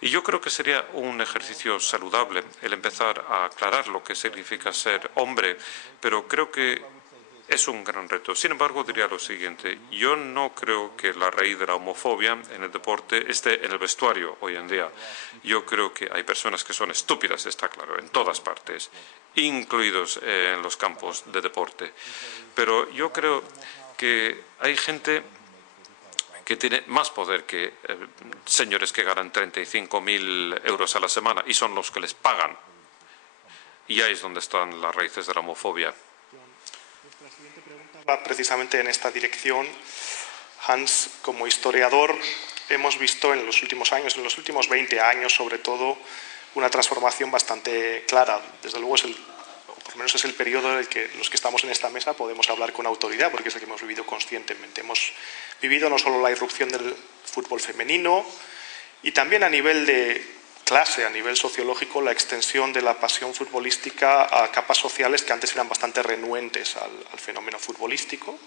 Y yo creo que sería un ejercicio saludable el empezar a aclarar lo que significa ser hombre, pero creo que es un gran reto. Sin embargo, diría lo siguiente, yo no creo que la raíz de la homofobia en el deporte esté en el vestuario hoy en día. Yo creo que hay personas que son estúpidas, está claro, en todas partes, incluidos en los campos de deporte. Pero yo creo que hay gente que tiene más poder que señores que ganan 35.000 euros a la semana y son los que les pagan. Y ahí es donde están las raíces de la homofobia. Precisamente en esta dirección. Hans, como historiador, hemos visto en los últimos años, en los últimos 20 años sobre todo, una transformación bastante clara. Desde luego es el por lo menos es el periodo en el que los que estamos en esta mesa podemos hablar con autoridad, porque es el que hemos vivido conscientemente. Hemos vivido no solo la irrupción del fútbol femenino, y también a nivel de clase, a nivel sociológico, la extensión de la pasión futbolística a capas sociales que antes eran bastante renuentes al fenómeno futbolístico.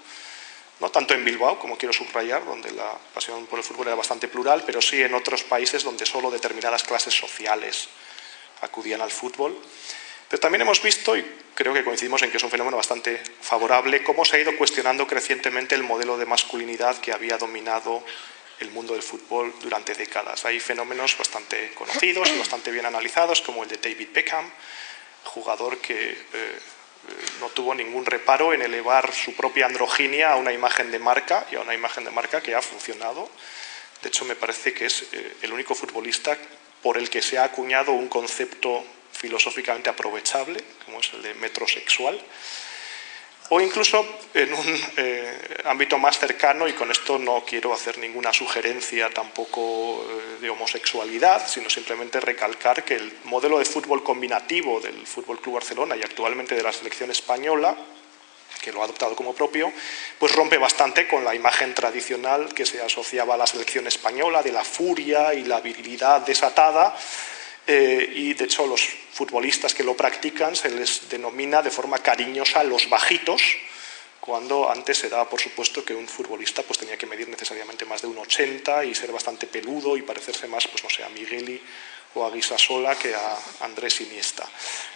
No tanto en Bilbao, como quiero subrayar, donde la pasión por el fútbol era bastante plural, pero sí en otros países donde solo determinadas clases sociales acudían al fútbol. Pero también hemos visto, y creo que coincidimos en que es un fenómeno bastante favorable, cómo se ha ido cuestionando crecientemente el modelo de masculinidad que había dominado el mundo del fútbol durante décadas. Hay fenómenos bastante conocidos y bastante bien analizados, como el de David Beckham, jugador que no tuvo ningún reparo en elevar su propia androginia a una imagen de marca, y a una imagen de marca que ha funcionado. De hecho, me parece que es el único futbolista por el que se ha acuñado un concepto filosóficamente aprovechable, como es el de metrosexual, o incluso en un ámbito más cercano, y con esto no quiero hacer ninguna sugerencia tampoco de homosexualidad, sino simplemente recalcar que el modelo de fútbol combinativo del Fútbol Club Barcelona y actualmente de la selección española, que lo ha adoptado como propio, pues rompe bastante con la imagen tradicional que se asociaba a la selección española de la furia y la virilidad desatada. Y de hecho los futbolistas que lo practican se les denomina de forma cariñosa los bajitos, cuando antes se daba por supuesto que un futbolista pues tenía que medir necesariamente más de 1,80 y ser bastante peludo y parecerse más, pues no sé, a Migueli o a Guisasola que a Andrés Iniesta.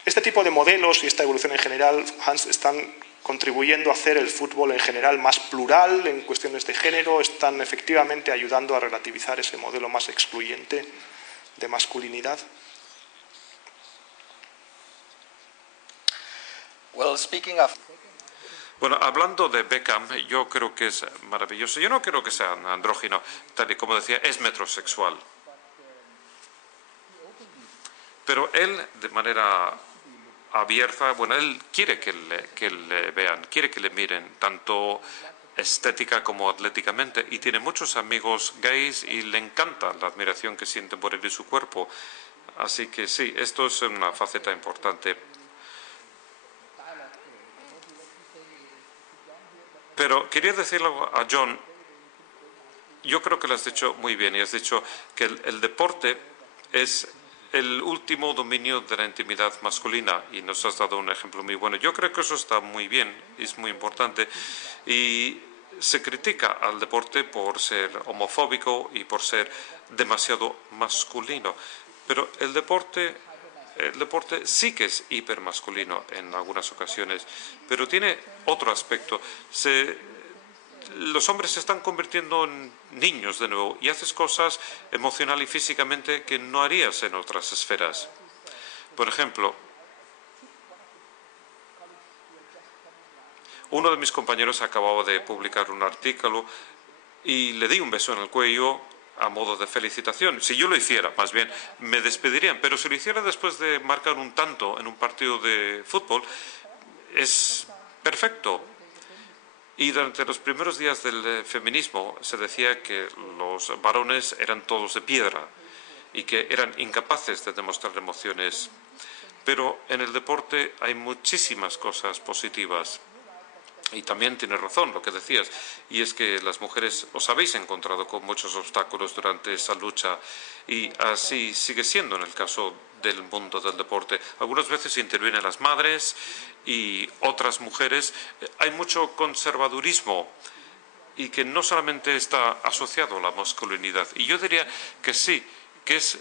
Este tipo de modelos y esta evolución en general, Hans, están contribuyendo a hacer el fútbol en general más plural en cuestiones de género, están efectivamente ayudando a relativizar ese modelo más excluyente de masculinidad. Bueno, hablando de Beckham, yo creo que es maravilloso. Yo no creo que sea un andrógino, tal y como decía, es metrosexual. Pero él, de manera abierta, bueno, él quiere que le vean, quiere que le miren, tanto estética como atléticamente, y tiene muchos amigos gays y le encanta la admiración que sienten por él y su cuerpo. Así que sí, esto es una faceta importante. Pero quería decirle a John, yo creo que lo has dicho muy bien, y has dicho que el deporte es el último dominio de la intimidad masculina, y nos has dado un ejemplo muy bueno. Yo creo que eso está muy bien, es muy importante, y se critica al deporte por ser homofóbico y por ser demasiado masculino, pero el deporte sí que es hipermasculino en algunas ocasiones, pero tiene otro aspecto. Los hombres se están convirtiendo en niños de nuevo y haces cosas emocional y físicamente que no harías en otras esferas. Por ejemplo, uno de mis compañeros acababa de publicar un artículo y le di un beso en el cuello a modo de felicitación. Si yo lo hiciera, más bien, me despedirían, pero si lo hiciera después de marcar un tanto en un partido de fútbol, es perfecto. Y durante los primeros días del feminismo se decía que los varones eran todos de piedra y que eran incapaces de demostrar emociones. Pero en el deporte hay muchísimas cosas positivas. Y también tienes razón lo que decías, y es que las mujeres os habéis encontrado con muchos obstáculos durante esa lucha, y así sigue siendo en el caso del mundo del deporte. Algunas veces intervienen las madres y otras mujeres. Hay mucho conservadurismo y que no solamente está asociado a la masculinidad. Y yo diría que sí, que es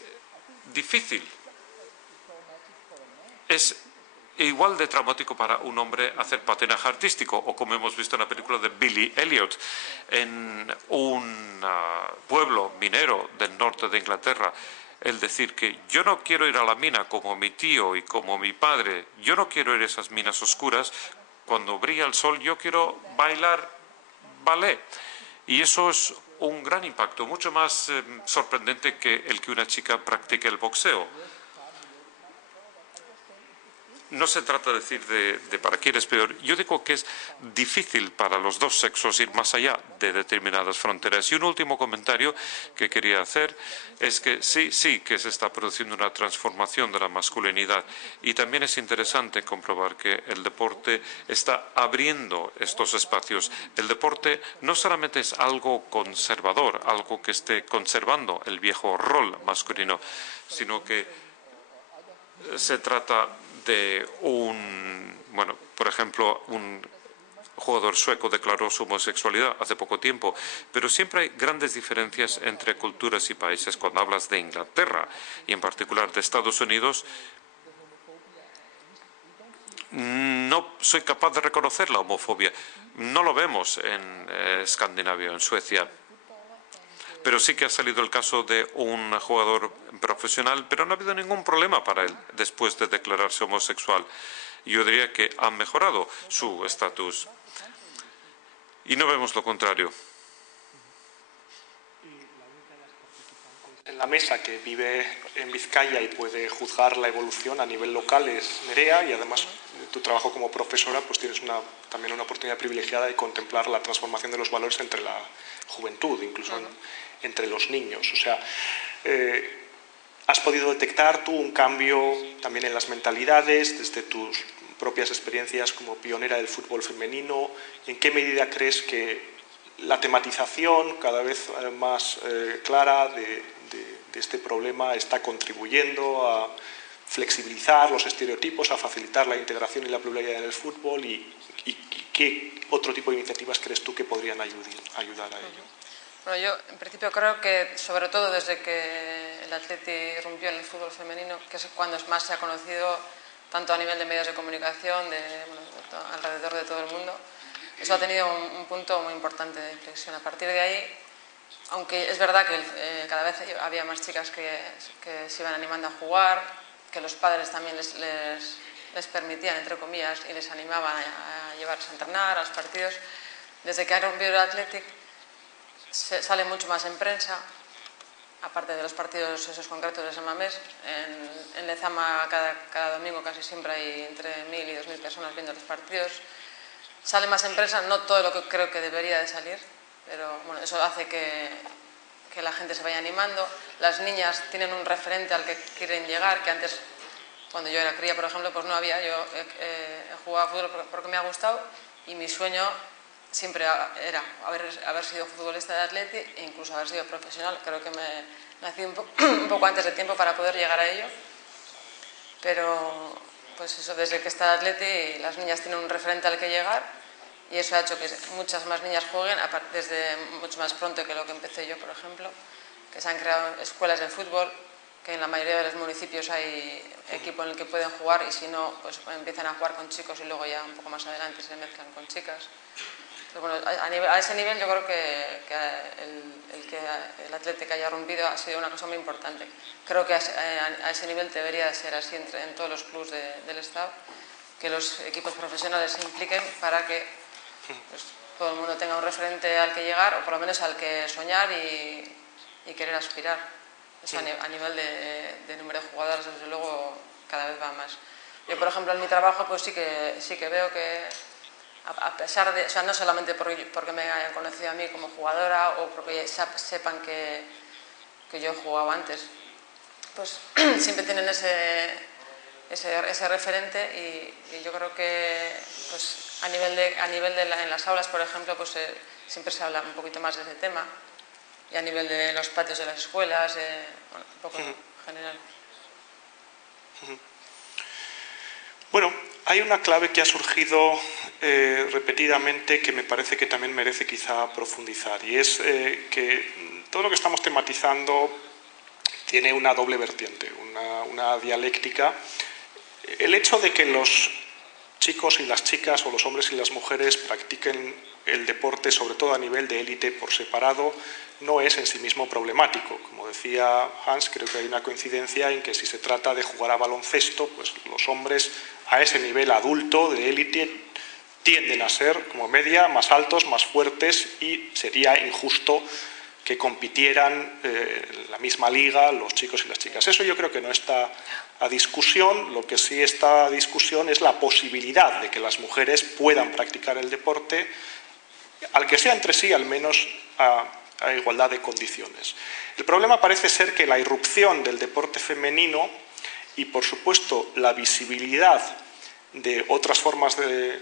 difícil. Es igual de traumático para un hombre hacer patinaje artístico, o como hemos visto en la película de Billy Elliot, en un pueblo minero del norte de Inglaterra, el decir que yo no quiero ir a la mina como mi tío y como mi padre, yo no quiero ir a esas minas oscuras, cuando brilla el sol yo quiero bailar ballet. Y eso es un gran impacto, mucho más sorprendente que el que una chica practique el boxeo. no se trata de decir de para quién es peor. Yo digo que es difícil para los dos sexos ir más allá de determinadas fronteras. Y un último comentario que quería hacer es que sí que se está produciendo una transformación de la masculinidad. Y también es interesante comprobar que el deporte está abriendo estos espacios. El deporte no solamente es algo conservador, algo que esté conservando el viejo rol masculino, sino que se trata de por ejemplo, un jugador sueco declaró su homosexualidad hace poco tiempo, pero siempre hay grandes diferencias entre culturas y países. Cuando hablas de Inglaterra y en particular de Estados Unidos, no soy capaz de reconocer la homofobia. No lo vemos en Escandinavia, en Suecia. Pero sí que ha salido el caso de un jugador profesional, pero no ha habido ningún problema para él después de declararse homosexual. Yo diría que ha mejorado su estatus. Y no vemos lo contrario. En la mesa que vive en Vizcaya y puede juzgar la evolución a nivel local es Nerea, y además tu trabajo como profesora pues tienes también una oportunidad privilegiada de contemplar la transformación de los valores entre la juventud, incluso entre los niños. O sea, ¿has podido detectar tú un cambio también en las mentalidades desde tus propias experiencias como pionera del fútbol femenino? ¿En qué medida crees que la tematización cada vez más clara de este problema está contribuyendo a flexibilizar los estereotipos, a facilitar la integración y la pluralidad en el fútbol? ¿Y qué otro tipo de iniciativas crees tú que podrían ayudar a ello? Bueno, yo en principio creo que, sobre todo desde que el Atleti irrumpió en el fútbol femenino, que es cuando más se ha conocido, tanto a nivel de medios de comunicación, alrededor de todo el mundo, eso ha tenido un punto muy importante de inflexión. A partir de ahí, aunque es verdad que cada vez había más chicas que se iban animando a jugar, que los padres también les permitían, entre comillas, y les animaban a llevarse a entrenar, a los partidos, desde que ha rompido el Athletic sale mucho más en prensa, aparte de los partidos esos concretos de San Mamés. En Lezama cada domingo casi siempre hay entre 1.000 y 2.000 personas viendo los partidos. Sale más en prensa, no todo lo que creo que debería de salir, pero bueno, eso hace que la gente se vaya animando. Las niñas tienen un referente al que quieren llegar, que antes, cuando yo era cría, por ejemplo, pues no había. Yo he jugado a fútbol porque me ha gustado y mi sueño siempre era haber sido futbolista de Atleti e incluso haber sido profesional. Creo que me nací un poco antes de tiempo para poder llegar a ello, pero pues eso, desde que está Atleti las niñas tienen un referente al que llegar y eso ha hecho que muchas más niñas jueguen desde mucho más pronto que lo que empecé yo, por ejemplo, que se han creado escuelas de fútbol, que en la mayoría de los municipios hay equipo en el que pueden jugar y si no, pues empiezan a jugar con chicos y luego ya un poco más adelante se mezclan con chicas. Pero bueno, a ese nivel yo creo que el Atlético haya rompido ha sido una cosa muy importante. Creo que a ese nivel debería de ser así en todos los clubes del Estado, que los equipos profesionales se impliquen para que pues, todo el mundo tenga un referente al que llegar o por lo menos al que soñar y querer aspirar. Eso a nivel de número de jugadoras, desde luego, cada vez va más. Yo, por ejemplo, en mi trabajo pues sí que veo que a pesar de, o sea, no solamente porque me hayan conocido a mí como jugadora o porque sepan que yo he jugado antes, pues siempre tienen ese referente y yo creo que pues, a nivel en las aulas, por ejemplo, pues siempre se habla un poquito más de ese tema y a nivel de los patios de las escuelas, bueno, un poco en general. Bueno, hay una clave que ha surgido repetidamente que me parece que también merece quizá profundizar y es que todo lo que estamos tematizando tiene una doble vertiente, una dialéctica. El hecho de que los chicos y las chicas o los hombres y las mujeres practiquen el deporte, sobre todo a nivel de élite por separado, no es en sí mismo problemático. Como decía Hans, creo que hay una coincidencia en que si se trata de jugar a baloncesto, pues los hombres a ese nivel adulto de élite tienden a ser, como media, más altos, más fuertes y sería injusto que compitieran en la misma liga los chicos y las chicas. Eso yo creo que no está a discusión. Lo que sí está a discusión es la posibilidad de que las mujeres puedan practicar el deporte, al que sea entre sí, al menos a igualdad de condiciones. El problema parece ser que la irrupción del deporte femenino y, por supuesto, la visibilidad de otras formas de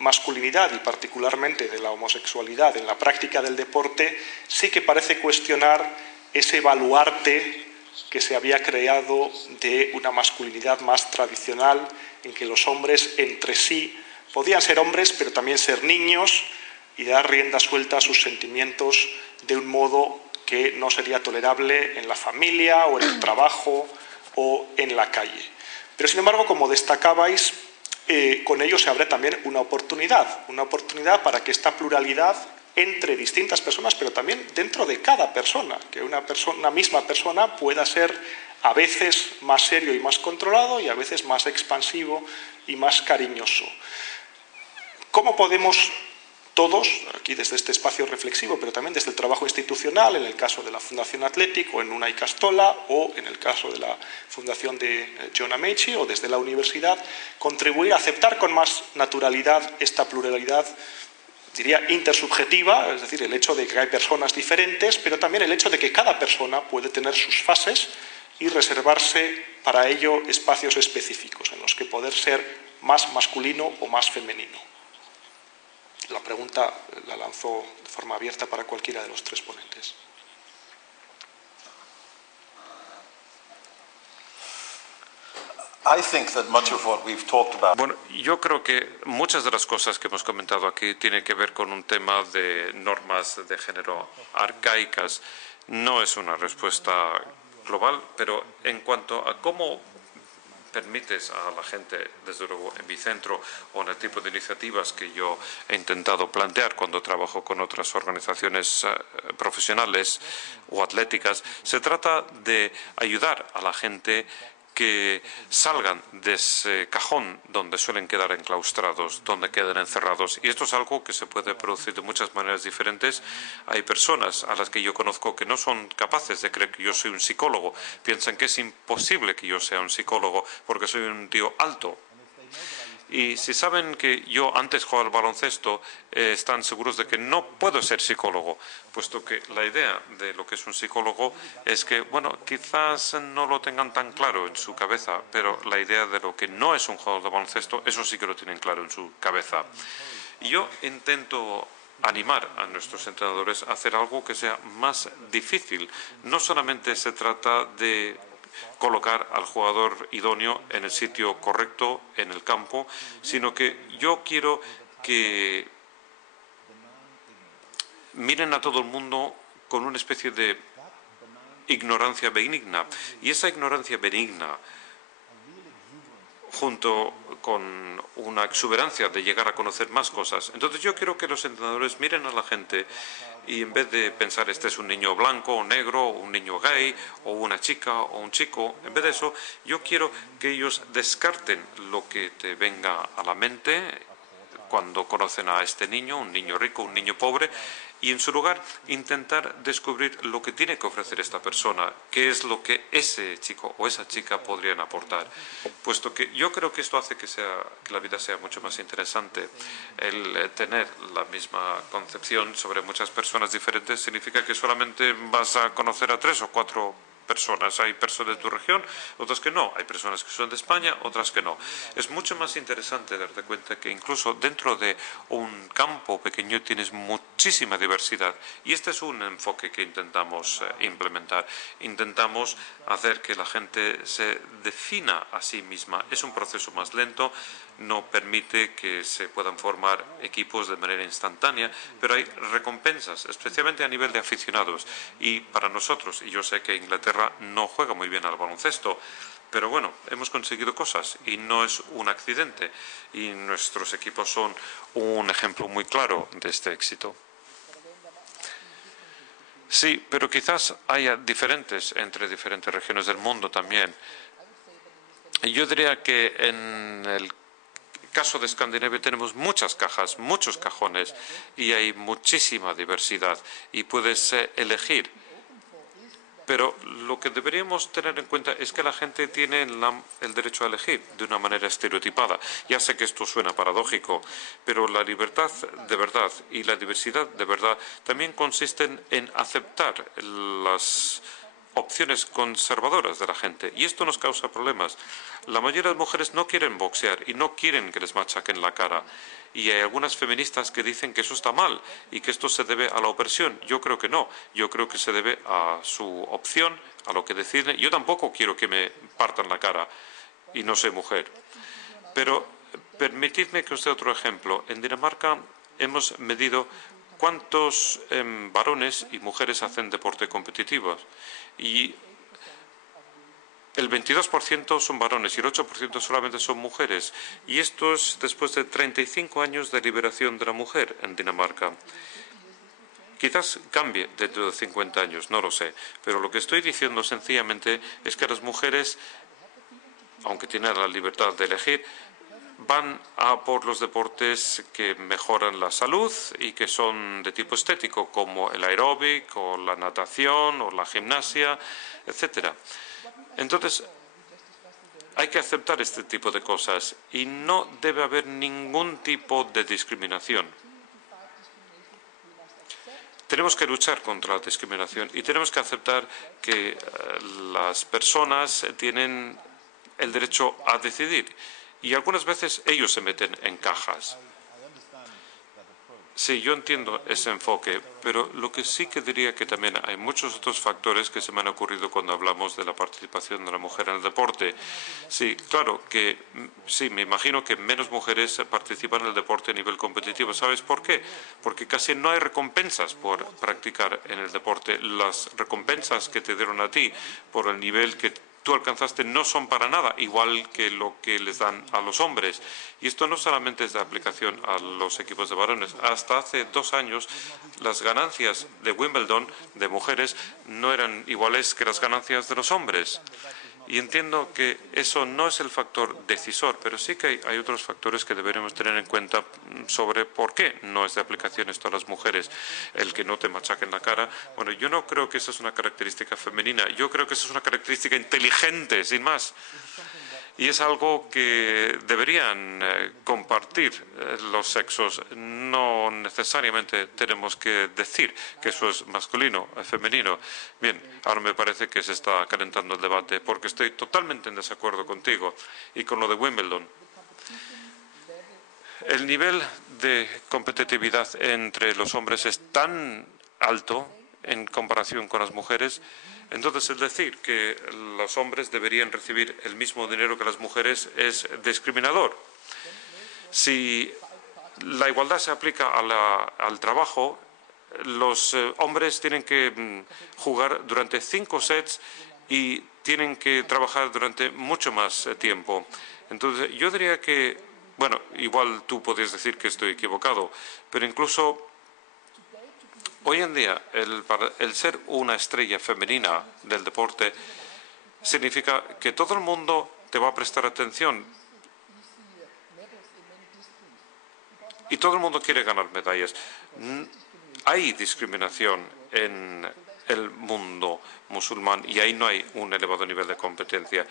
masculinidad y particularmente de la homosexualidad en la práctica del deporte sí que parece cuestionar ese baluarte que se había creado de una masculinidad más tradicional, en que los hombres entre sí podían ser hombres pero también ser niños y dar rienda suelta a sus sentimientos de un modo que no sería tolerable en la familia o en el trabajo o en la calle. Pero sin embargo, como destacabais, con ello se abre también una oportunidad para que esta pluralidad entre distintas personas, pero también dentro de cada persona, que una misma persona pueda ser a veces más serio y más controlado y a veces más expansivo y más cariñoso. ¿Cómo podemos todos, aquí desde este espacio reflexivo, pero también desde el trabajo institucional, en el caso de la Fundación Athletic o en Una Icastola, o en el caso de la Fundación de John Amaechi o desde la universidad, contribuir a aceptar con más naturalidad esta pluralidad, diría, intersubjetiva, es decir, el hecho de que hay personas diferentes, pero también el hecho de que cada persona puede tener sus fases y reservarse para ello espacios específicos en los que poder ser más masculino o más femenino? La pregunta la lanzo de forma abierta para cualquiera de los tres ponentes. Bueno, yo creo que muchas de las cosas que hemos comentado aquí tienen que ver con un tema de normas de género arcaicas. No es una respuesta global, pero en cuanto a cómo permites a la gente, desde luego en mi centro o en el tipo de iniciativas que yo he intentado plantear cuando trabajo con otras organizaciones profesionales o atléticas, se trata de ayudar a la gente que salgan de ese cajón donde suelen quedar enclaustrados, donde quedan encerrados. Y esto es algo que se puede producir de muchas maneras diferentes. Hay personas a las que yo conozco que no son capaces de creer que yo soy un psicólogo. Piensan que es imposible que yo sea un psicólogo porque soy un tío alto. Y si saben que yo antes jugaba al baloncesto, están seguros de que no puedo ser psicólogo, puesto que la idea de lo que es un psicólogo es que, bueno, quizás no lo tengan tan claro en su cabeza, pero la idea de lo que no es un jugador de baloncesto, eso sí que lo tienen claro en su cabeza. Y yo intento animar a nuestros entrenadores a hacer algo que sea más difícil. No solamente se trata de colocar al jugador idóneo en el sitio correcto, en el campo, sino que yo quiero que miren a todo el mundo con una especie de ignorancia benigna. Y esa ignorancia benigna, junto con una exuberancia de llegar a conocer más cosas. Entonces yo quiero que los entrenadores miren a la gente y en vez de pensar este es un niño blanco o negro, o un niño gay, o una chica o un chico, en vez de eso, yo quiero que ellos descarten lo que te venga a la mente cuando conocen a este niño, un niño rico, un niño pobre, y en su lugar intentar descubrir lo que tiene que ofrecer esta persona, qué es lo que ese chico o esa chica podrían aportar. Puesto que yo creo que esto hace que la vida sea mucho más interesante. El tener la misma concepción sobre muchas personas diferentes significa que solamente vas a conocer a 3 o 4 personas. Hay personas de tu región, otras que no. Hay personas que son de España, otras que no. Es mucho más interesante darte cuenta que incluso dentro de un campo pequeño tienes muchísima diversidad. Y este es un enfoque que intentamos implementar. Intentamos hacer que la gente se defina a sí misma. Es un proceso más lento, no permite que se puedan formar equipos de manera instantánea, pero hay recompensas, especialmente a nivel de aficionados. Y para nosotros, y yo sé que Inglaterra no juega muy bien al baloncesto, pero bueno, hemos conseguido cosas y no es un accidente. Y nuestros equipos son un ejemplo muy claro de este éxito. Sí, pero quizás haya diferentes entre diferentes regiones del mundo también. Yo diría que en el caso de Escandinavia tenemos muchas cajas, muchos cajones y hay muchísima diversidad y puedes elegir. Pero lo que deberíamos tener en cuenta es que la gente tiene el derecho a elegir de una manera estereotipada. Ya sé que esto suena paradójico, pero la libertad de verdad y la diversidad de verdad también consisten en aceptar las opciones conservadoras de la gente. Y esto nos causa problemas. La mayoría de las mujeres no quieren boxear y no quieren que les machaquen la cara. Y hay algunas feministas que dicen que eso está mal y que esto se debe a la opresión. Yo creo que no. Yo creo que se debe a su opción, a lo que deciden. Yo tampoco quiero que me partan la cara y no soy mujer. Pero permitidme que os dé otro ejemplo. En Dinamarca hemos medido cuántos varones y mujeres hacen deporte competitivo. Y el 22% son varones y el 8% solamente son mujeres. Y esto es después de 35 años de liberación de la mujer en Dinamarca. Quizás cambie dentro de 50 años, no lo sé. Pero lo que estoy diciendo sencillamente es que las mujeres, aunque tienen la libertad de elegir, van a por los deportes que mejoran la salud y que son de tipo estético, como el aeróbic o la natación o la gimnasia, etcétera. Entonces, hay que aceptar este tipo de cosas y no debe haber ningún tipo de discriminación. Tenemos que luchar contra la discriminación y tenemos que aceptar que las personas tienen el derecho a decidir y algunas veces ellos se meten en cajas. Sí, yo entiendo ese enfoque, pero lo que sí que diría que también hay muchos otros factores que se me han ocurrido cuando hablamos de la participación de la mujer en el deporte. Sí, claro que sí, me imagino que menos mujeres participan en el deporte a nivel competitivo. ¿Sabes por qué? Porque casi no hay recompensas por practicar en el deporte. Las recompensas que te dieron a ti por el nivel que tú alcanzaste no son para nada igual que lo que les dan a los hombres. Y esto no solamente es de aplicación a los equipos de varones. Hasta hace 2 años las ganancias de Wimbledon de mujeres no eran iguales que las ganancias de los hombres. Y entiendo que eso no es el factor decisor, pero sí que hay otros factores que deberemos tener en cuenta sobre por qué no es de aplicación esto a las mujeres. El que no te machaquen la cara. Bueno, yo no creo que esa es una característica femenina. Yo creo que esa es una característica inteligente, sin más. Y es algo que deberían compartir los sexos. No necesariamente tenemos que decir que eso es masculino, femenino. Bien, ahora me parece que se está calentando el debate porque estoy totalmente en desacuerdo contigo y con lo de Wimbledon. El nivel de competitividad entre los hombres es tan alto en comparación con las mujeres. Entonces, el decir que los hombres deberían recibir el mismo dinero que las mujeres es discriminador. Si la igualdad se aplica al trabajo, los hombres tienen que jugar durante 5 sets y tienen que trabajar durante mucho más tiempo. Entonces, yo diría que, bueno, igual tú podrías decir que estoy equivocado, pero incluso hoy en día, el ser una estrella femenina del deporte significa que todo el mundo te va a prestar atención y todo el mundo quiere ganar medallas. Hay discriminación en el mundo musulmán y ahí no hay un elevado nivel de competencia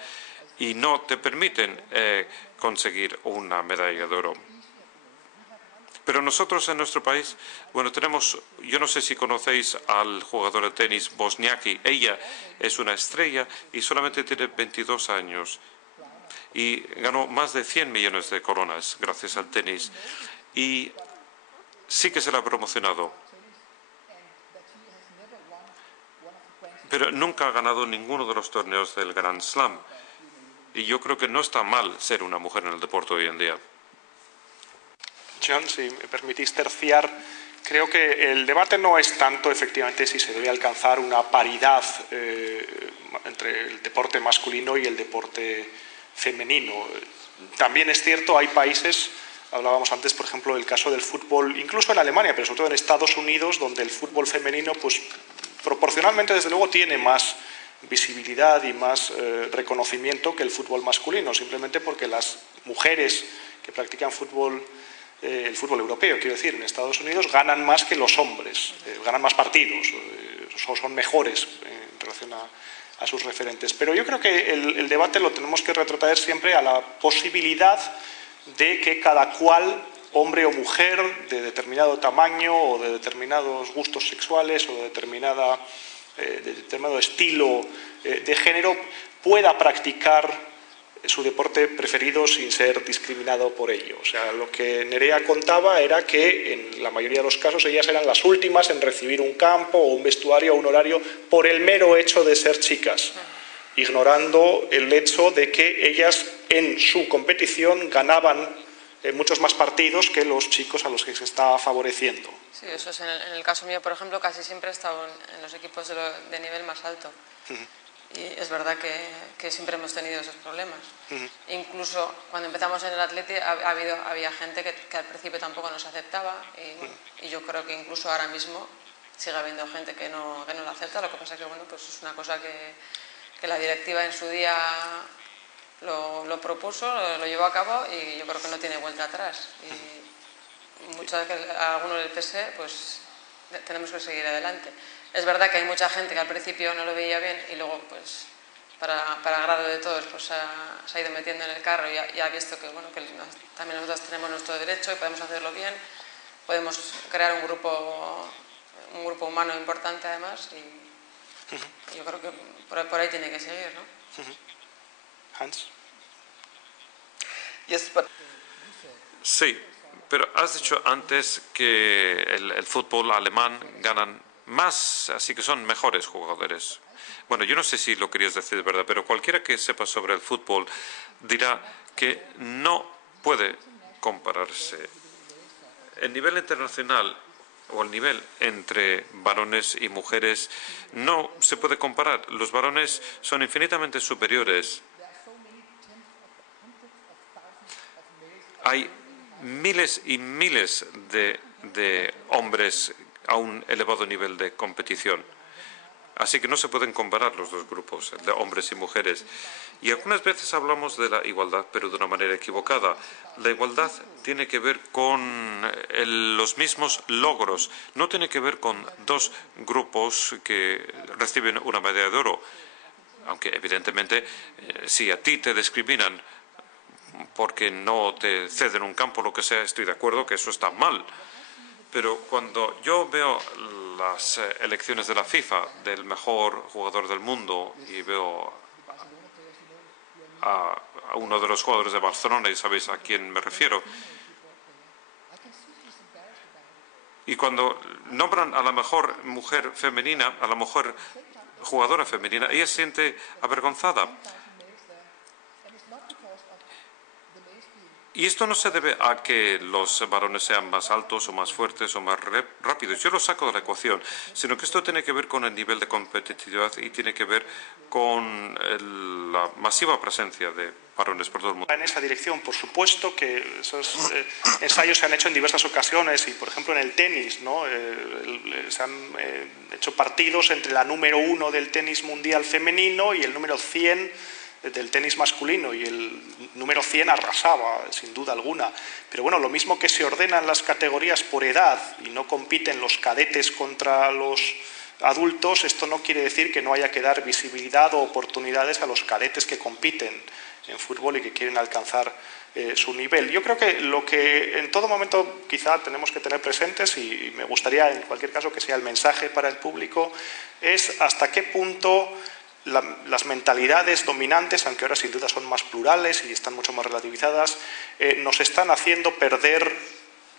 y no te permiten conseguir una medalla de oro. Pero nosotros en nuestro país, bueno, tenemos, yo no sé si conocéis al jugador de tenis Wozniacki. Ella es una estrella y solamente tiene 22 años y ganó más de 100 millones de coronas gracias al tenis. Y sí que se la ha promocionado, pero nunca ha ganado ninguno de los torneos del Grand Slam. Y yo creo que no está mal ser una mujer en el deporte hoy en día. John, si me permitís terciar, creo que el debate no es tanto efectivamente si se debe alcanzar una paridad entre el deporte masculino y el deporte femenino. También es cierto, hay países, hablábamos antes por ejemplo del caso del fútbol, incluso en Alemania, pero sobre todo en Estados Unidos, donde el fútbol femenino pues proporcionalmente desde luego tiene más visibilidad y más reconocimiento que el fútbol masculino, simplemente porque las mujeres que practican fútbol, el fútbol europeo, quiero decir, en Estados Unidos, ganan más que los hombres, ganan más partidos, son mejores en relación a sus referentes. Pero yo creo que el debate lo tenemos que retrotraer siempre a la posibilidad de que cada cual, hombre o mujer, de determinado tamaño o de determinados gustos sexuales o de determinado estilo de género, pueda practicar su deporte preferido sin ser discriminado por ello. O sea, lo que Nerea contaba era que en la mayoría de los casos ellas eran las últimas en recibir un campo o un vestuario o un horario por el mero hecho de ser chicas, ignorando el hecho de que ellas en su competición ganaban muchos más partidos que los chicos a los que se está favoreciendo. Sí, eso es en el caso mío, por ejemplo, casi siempre he estado en los equipos de nivel más alto. Y es verdad que siempre hemos tenido esos problemas. Incluso cuando empezamos en el Athletic había gente que al principio tampoco nos aceptaba y yo creo que incluso ahora mismo sigue habiendo gente que no lo acepta. Lo que pasa es que bueno, pues es una cosa que la directiva en su día lo propuso, lo llevó a cabo y yo creo que no tiene vuelta atrás. Y muchas veces a alguno del PSE pues tenemos que seguir adelante. Es verdad que hay mucha gente que al principio no lo veía bien y luego, pues, para agrado de todos, pues se ha ido metiendo en el carro y ha visto que, bueno, que también nosotros tenemos nuestro derecho y podemos hacerlo bien, podemos crear un grupo humano importante además y yo creo que por ahí tiene que seguir, ¿no? Hans. Sí, pero has dicho antes que el fútbol alemán ganan más, así que son mejores jugadores. Bueno, yo no sé si lo querías decir de verdad, pero cualquiera que sepa sobre el fútbol dirá que no puede compararse el nivel internacional o el nivel entre varones y mujeres no se puede comparar. Los varones son infinitamente superiores. Hay miles y miles de hombres a un elevado nivel de competición. Así que no se pueden comparar los dos grupos, de hombres y mujeres. Y algunas veces hablamos de la igualdad, pero de una manera equivocada. La igualdad tiene que ver con los mismos logros, no tiene que ver con dos grupos que reciben una medalla de oro. Aunque evidentemente si a ti te discriminan porque no te ceden un campo o lo que sea, estoy de acuerdo que eso está mal. Pero cuando yo veo las elecciones de la FIFA del mejor jugador del mundo y veo a uno de los jugadores de Barcelona, y sabéis a quién me refiero, y cuando nombran a la mejor mujer femenina, a la mejor jugadora femenina, ella se siente avergonzada. Y esto no se debe a que los varones sean más altos o más fuertes o más rápidos. Yo lo saco de la ecuación, sino que esto tiene que ver con el nivel de competitividad y tiene que ver con la masiva presencia de varones por todo el mundo. En esa dirección, por supuesto que esos ensayos se han hecho en diversas ocasiones y, por ejemplo, en el tenis, ¿no? Se han hecho partidos entre la número 1 del tenis mundial femenino y el número 100 del tenis masculino, y el número 100 arrasaba, sin duda alguna. Pero bueno, lo mismo que se ordenan las categorías por edad y no compiten los cadetes contra los adultos, esto no quiere decir que no haya que dar visibilidad o oportunidades a los cadetes que compiten en fútbol y que quieren alcanzar su nivel. Yo creo que lo que en todo momento quizá tenemos que tener presentes, y me gustaría en cualquier caso que sea el mensaje para el público, es hasta qué punto las mentalidades dominantes, aunque ahora sin duda son más plurales y están mucho más relativizadas, nos están haciendo perder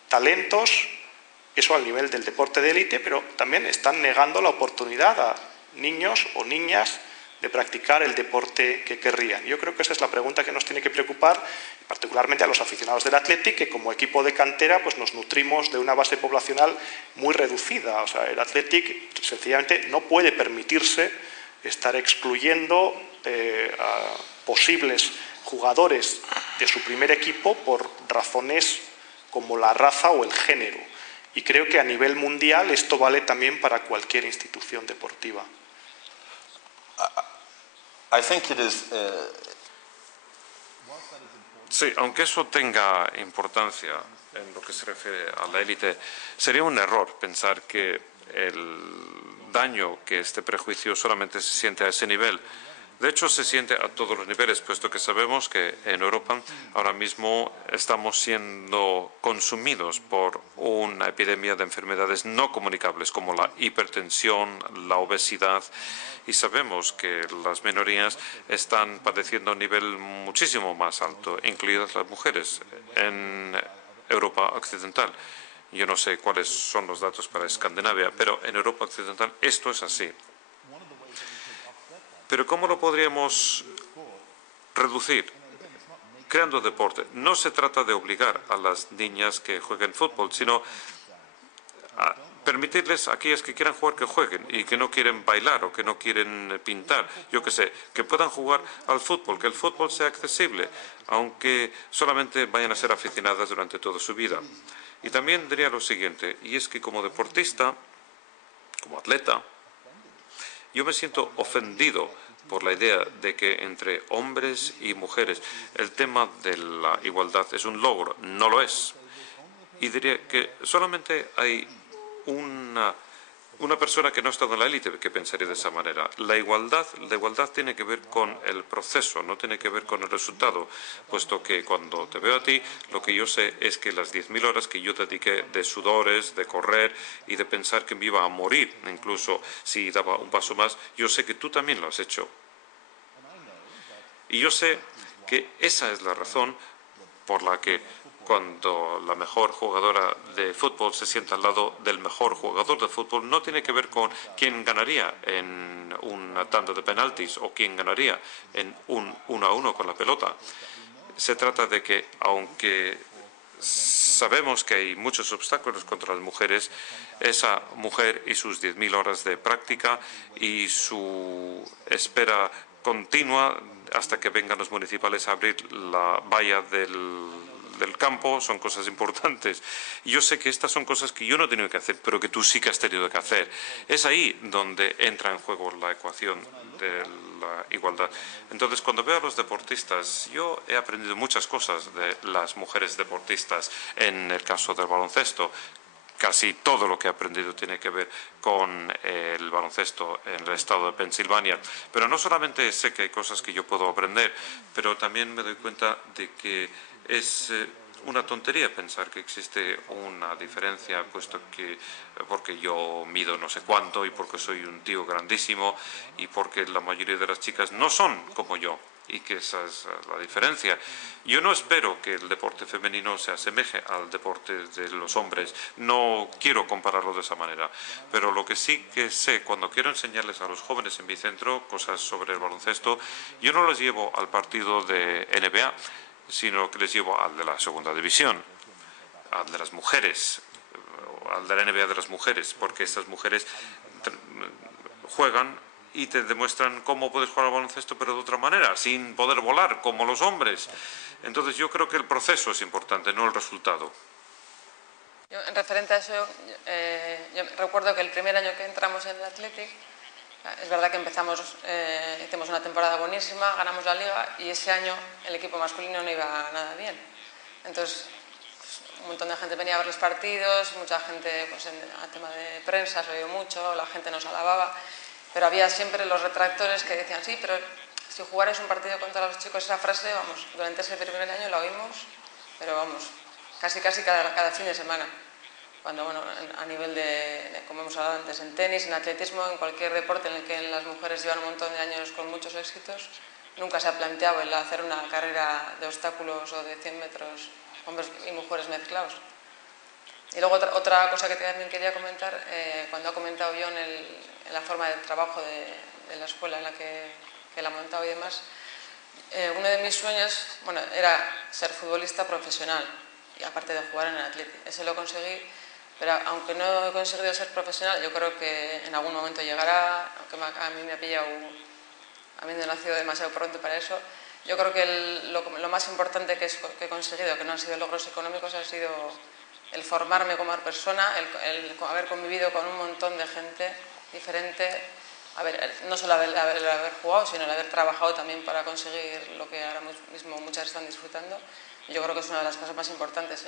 talentos, eso al nivel del deporte de élite, pero también están negando la oportunidad a niños o niñas de practicar el deporte que querrían. Yo creo que esa es la pregunta que nos tiene que preocupar, particularmente a los aficionados del Athletic, que como equipo de cantera pues nos nutrimos de una base poblacional muy reducida. O sea, el Athletic sencillamente no puede permitirse estar excluyendo a posibles jugadores de su primer equipo por razones como la raza o el género. Y creo que a nivel mundial esto vale también para cualquier institución deportiva. I think it is Sí, aunque eso tenga importancia en lo que se refiere a la élite, sería un error pensar que el daño que este prejuicio solamente se siente a ese nivel. De hecho, se siente a todos los niveles, puesto que sabemos que en Europa ahora mismo estamos siendo consumidos por una epidemia de enfermedades no comunicables como la hipertensión, la obesidad, y sabemos que las minorías están padeciendo a un nivel muchísimo más alto, incluidas las mujeres, en Europa occidental. Yo no sé cuáles son los datos para Escandinavia, pero en Europa occidental esto es así. Pero ¿cómo lo podríamos reducir? Creando deporte. No se trata de obligar a las niñas que jueguen fútbol, sino a permitirles a aquellas que quieran jugar que jueguen y que no quieren bailar o que no quieren pintar, yo qué sé, que puedan jugar al fútbol, que el fútbol sea accesible, aunque solamente vayan a ser aficionadas durante toda su vida. Y también diría lo siguiente, y es que como deportista, como atleta, yo me siento ofendido por la idea de que entre hombres y mujeres el tema de la igualdad es un logro. No lo es. Y diría que solamente hay una persona que no ha estado en la élite que pensaría de esa manera. La igualdad tiene que ver con el proceso, no tiene que ver con el resultado, puesto que cuando te veo a ti, lo que yo sé es que las 10.000 horas que yo dediqué de sudores, de correr y de pensar que me iba a morir, incluso si daba un paso más, yo sé que tú también lo has hecho. Y yo sé que esa es la razón por la que cuando la mejor jugadora de fútbol se sienta al lado del mejor jugador de fútbol, no tiene que ver con quién ganaría en una tanda de penaltis o quién ganaría en un 1-1 con la pelota. Se trata de que, aunque sabemos que hay muchos obstáculos contra las mujeres, esa mujer y sus 10.000 horas de práctica y su espera continua hasta que vengan los municipales a abrir la valla del campo son cosas importantes. Y yo sé que estas son cosas que yo no he tenido que hacer, pero que tú sí que has tenido que hacer. Es ahí donde entra en juego la ecuación de la igualdad. Entonces, cuando veo a los deportistas, yo he aprendido muchas cosas de las mujeres deportistas en el caso del baloncesto. Casi todo lo que he aprendido tiene que ver con el baloncesto en el estado de Pensilvania. Pero no solamente sé que hay cosas que yo puedo aprender, pero también me doy cuenta de que es una tontería pensar que existe una diferencia, puesto que porque yo mido no sé cuánto y porque soy un tío grandísimo y porque la mayoría de las chicas no son como yo. Y que esa es la diferencia. Yo no espero que el deporte femenino se asemeje al deporte de los hombres. No quiero compararlo de esa manera. Pero lo que sí que sé, cuando quiero enseñarles a los jóvenes en mi centro cosas sobre el baloncesto, yo no los llevo al partido de NBA, sino que les llevo al de la segunda división, al de las mujeres, al de la NBA de las mujeres, porque estas mujeres juegan y te demuestran cómo puedes jugar al baloncesto, pero de otra manera, sin poder volar, como los hombres. Entonces yo creo que el proceso es importante, no el resultado. Yo, en referente a eso, yo recuerdo que el primer año que entramos en el Athletic, es verdad que hicimos una temporada buenísima, ganamos la Liga y ese año el equipo masculino no iba nada bien. Entonces, un montón de gente venía a ver los partidos, mucha gente, pues en el tema de prensa se oyó mucho, la gente nos alababa. Pero había siempre los retractores que decían, sí, pero si jugarais un partido contra los chicos, esa frase, vamos, durante ese primer año la oímos, pero vamos, casi cada fin de semana. Cuando, bueno, a nivel de, como hemos hablado antes, en tenis, en atletismo, en cualquier deporte en el que las mujeres llevan un montón de años con muchos éxitos, nunca se ha planteado el hacer una carrera de obstáculos o de 100 metros, hombres y mujeres mezclados. Y luego otra cosa que también quería comentar, cuando ha comentado John en la forma de trabajo de la escuela en la que la ha montado y demás, uno de mis sueños, bueno, era ser futbolista profesional, y aparte de jugar en el Athletic. Ese lo conseguí, pero aunque no he conseguido ser profesional, yo creo que en algún momento llegará, aunque a mí me ha pillado, a mí no he nacido demasiado pronto para eso. Yo creo que lo más importante que he conseguido, que no han sido logros económicos, ha sido el formarme como persona, el haber convivido con un montón de gente diferente a ver, no solo el haber jugado, sino el haber trabajado también para conseguir lo que ahora mismo muchas están disfrutando. Yo creo que es una de las cosas más importantes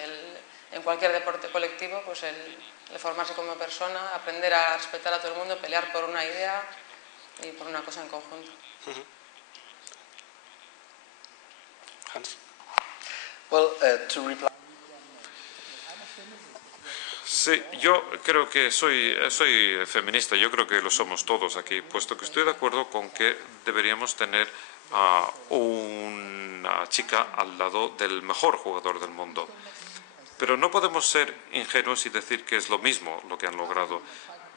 en cualquier deporte colectivo, pues el formarse como persona, aprender a respetar a todo el mundo, pelear por una idea y por una cosa en conjunto. Hans. Well, to reply. Sí, yo creo que soy feminista, yo creo que lo somos todos aquí, puesto que estoy de acuerdo con que deberíamos tener a una chica al lado del mejor jugador del mundo. Pero no podemos ser ingenuos y decir que es lo mismo lo que han logrado.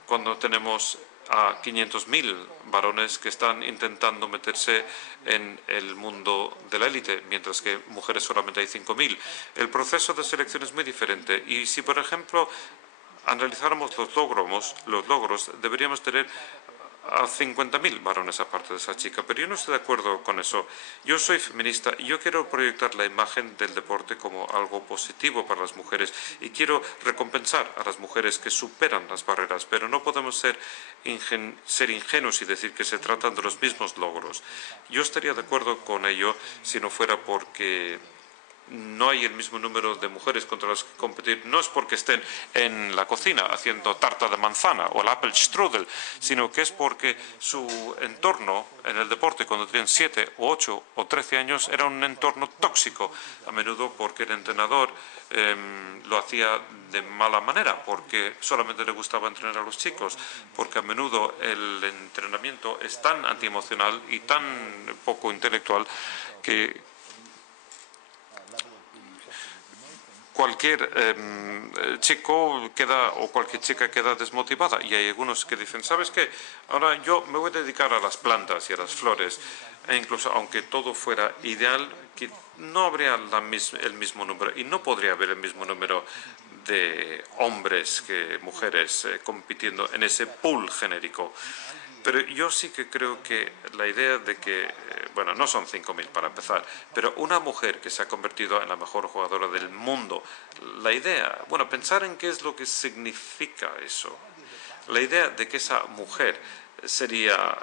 Cuando tenemos a 500.000 varones que están intentando meterse en el mundo de la élite, mientras que mujeres solamente hay 5.000. El proceso de selección es muy diferente y si, por ejemplo, analizáramos los logros, deberíamos tener a 50.000 varones aparte de esa chica, pero yo no estoy de acuerdo con eso. Yo soy feminista y yo quiero proyectar la imagen del deporte como algo positivo para las mujeres y quiero recompensar a las mujeres que superan las barreras, pero no podemos ser ingenuos y decir que se tratan de los mismos logros. Yo estaría de acuerdo con ello si no fuera porque no hay el mismo número de mujeres contra las que competir. No es porque estén en la cocina haciendo tarta de manzana o el apple strudel, sino que es porque su entorno en el deporte cuando tenían 7 o 8 o 13 años era un entorno tóxico, a menudo porque el entrenador lo hacía de mala manera, porque solamente le gustaba entrenar a los chicos, porque a menudo el entrenamiento es tan antiemocional y tan poco intelectual que cualquier chico queda o cualquier chica queda desmotivada y hay algunos que dicen, ¿sabes qué? Ahora yo me voy a dedicar a las plantas y a las flores e incluso aunque todo fuera ideal, que no habría el mismo número y no podría haber el mismo número de hombres que mujeres compitiendo en ese pool genérico. Pero yo sí que creo que la idea de que, bueno, no son 5.000 para empezar, pero una mujer que se ha convertido en la mejor jugadora del mundo, la idea, bueno, pensar en qué es lo que significa eso, la idea de que esa mujer sería,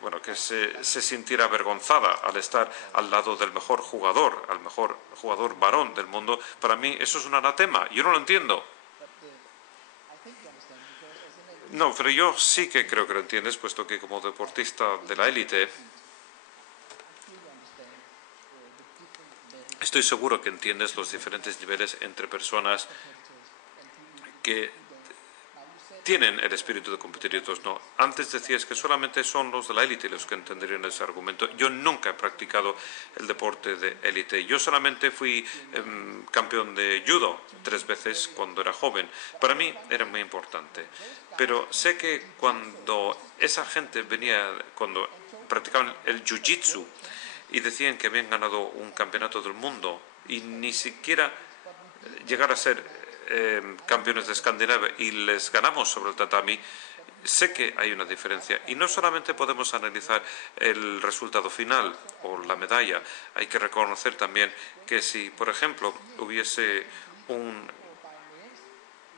bueno, que se sintiera avergonzada al estar al lado del mejor jugador, al mejor jugador varón del mundo, para mí eso es un anatema, yo no lo entiendo. No, pero yo sí que creo que lo entiendes, puesto que como deportista de la élite estoy seguro que entiendes los diferentes niveles entre personas que tienen el espíritu de competir y otros no. Antes decías que solamente son los de la élite los que entenderían ese argumento. Yo nunca he practicado el deporte de élite. Yo solamente fui campeón de judo 3 veces cuando era joven. Para mí era muy importante. Pero sé que cuando esa gente venía, cuando practicaban el jiu-jitsu y decían que habían ganado un campeonato del mundo y ni siquiera llegar a ser campeones de Escandinavia y les ganamos sobre el tatami, sé que hay una diferencia y no solamente podemos analizar el resultado final o la medalla, hay que reconocer también que si, por ejemplo, hubiese un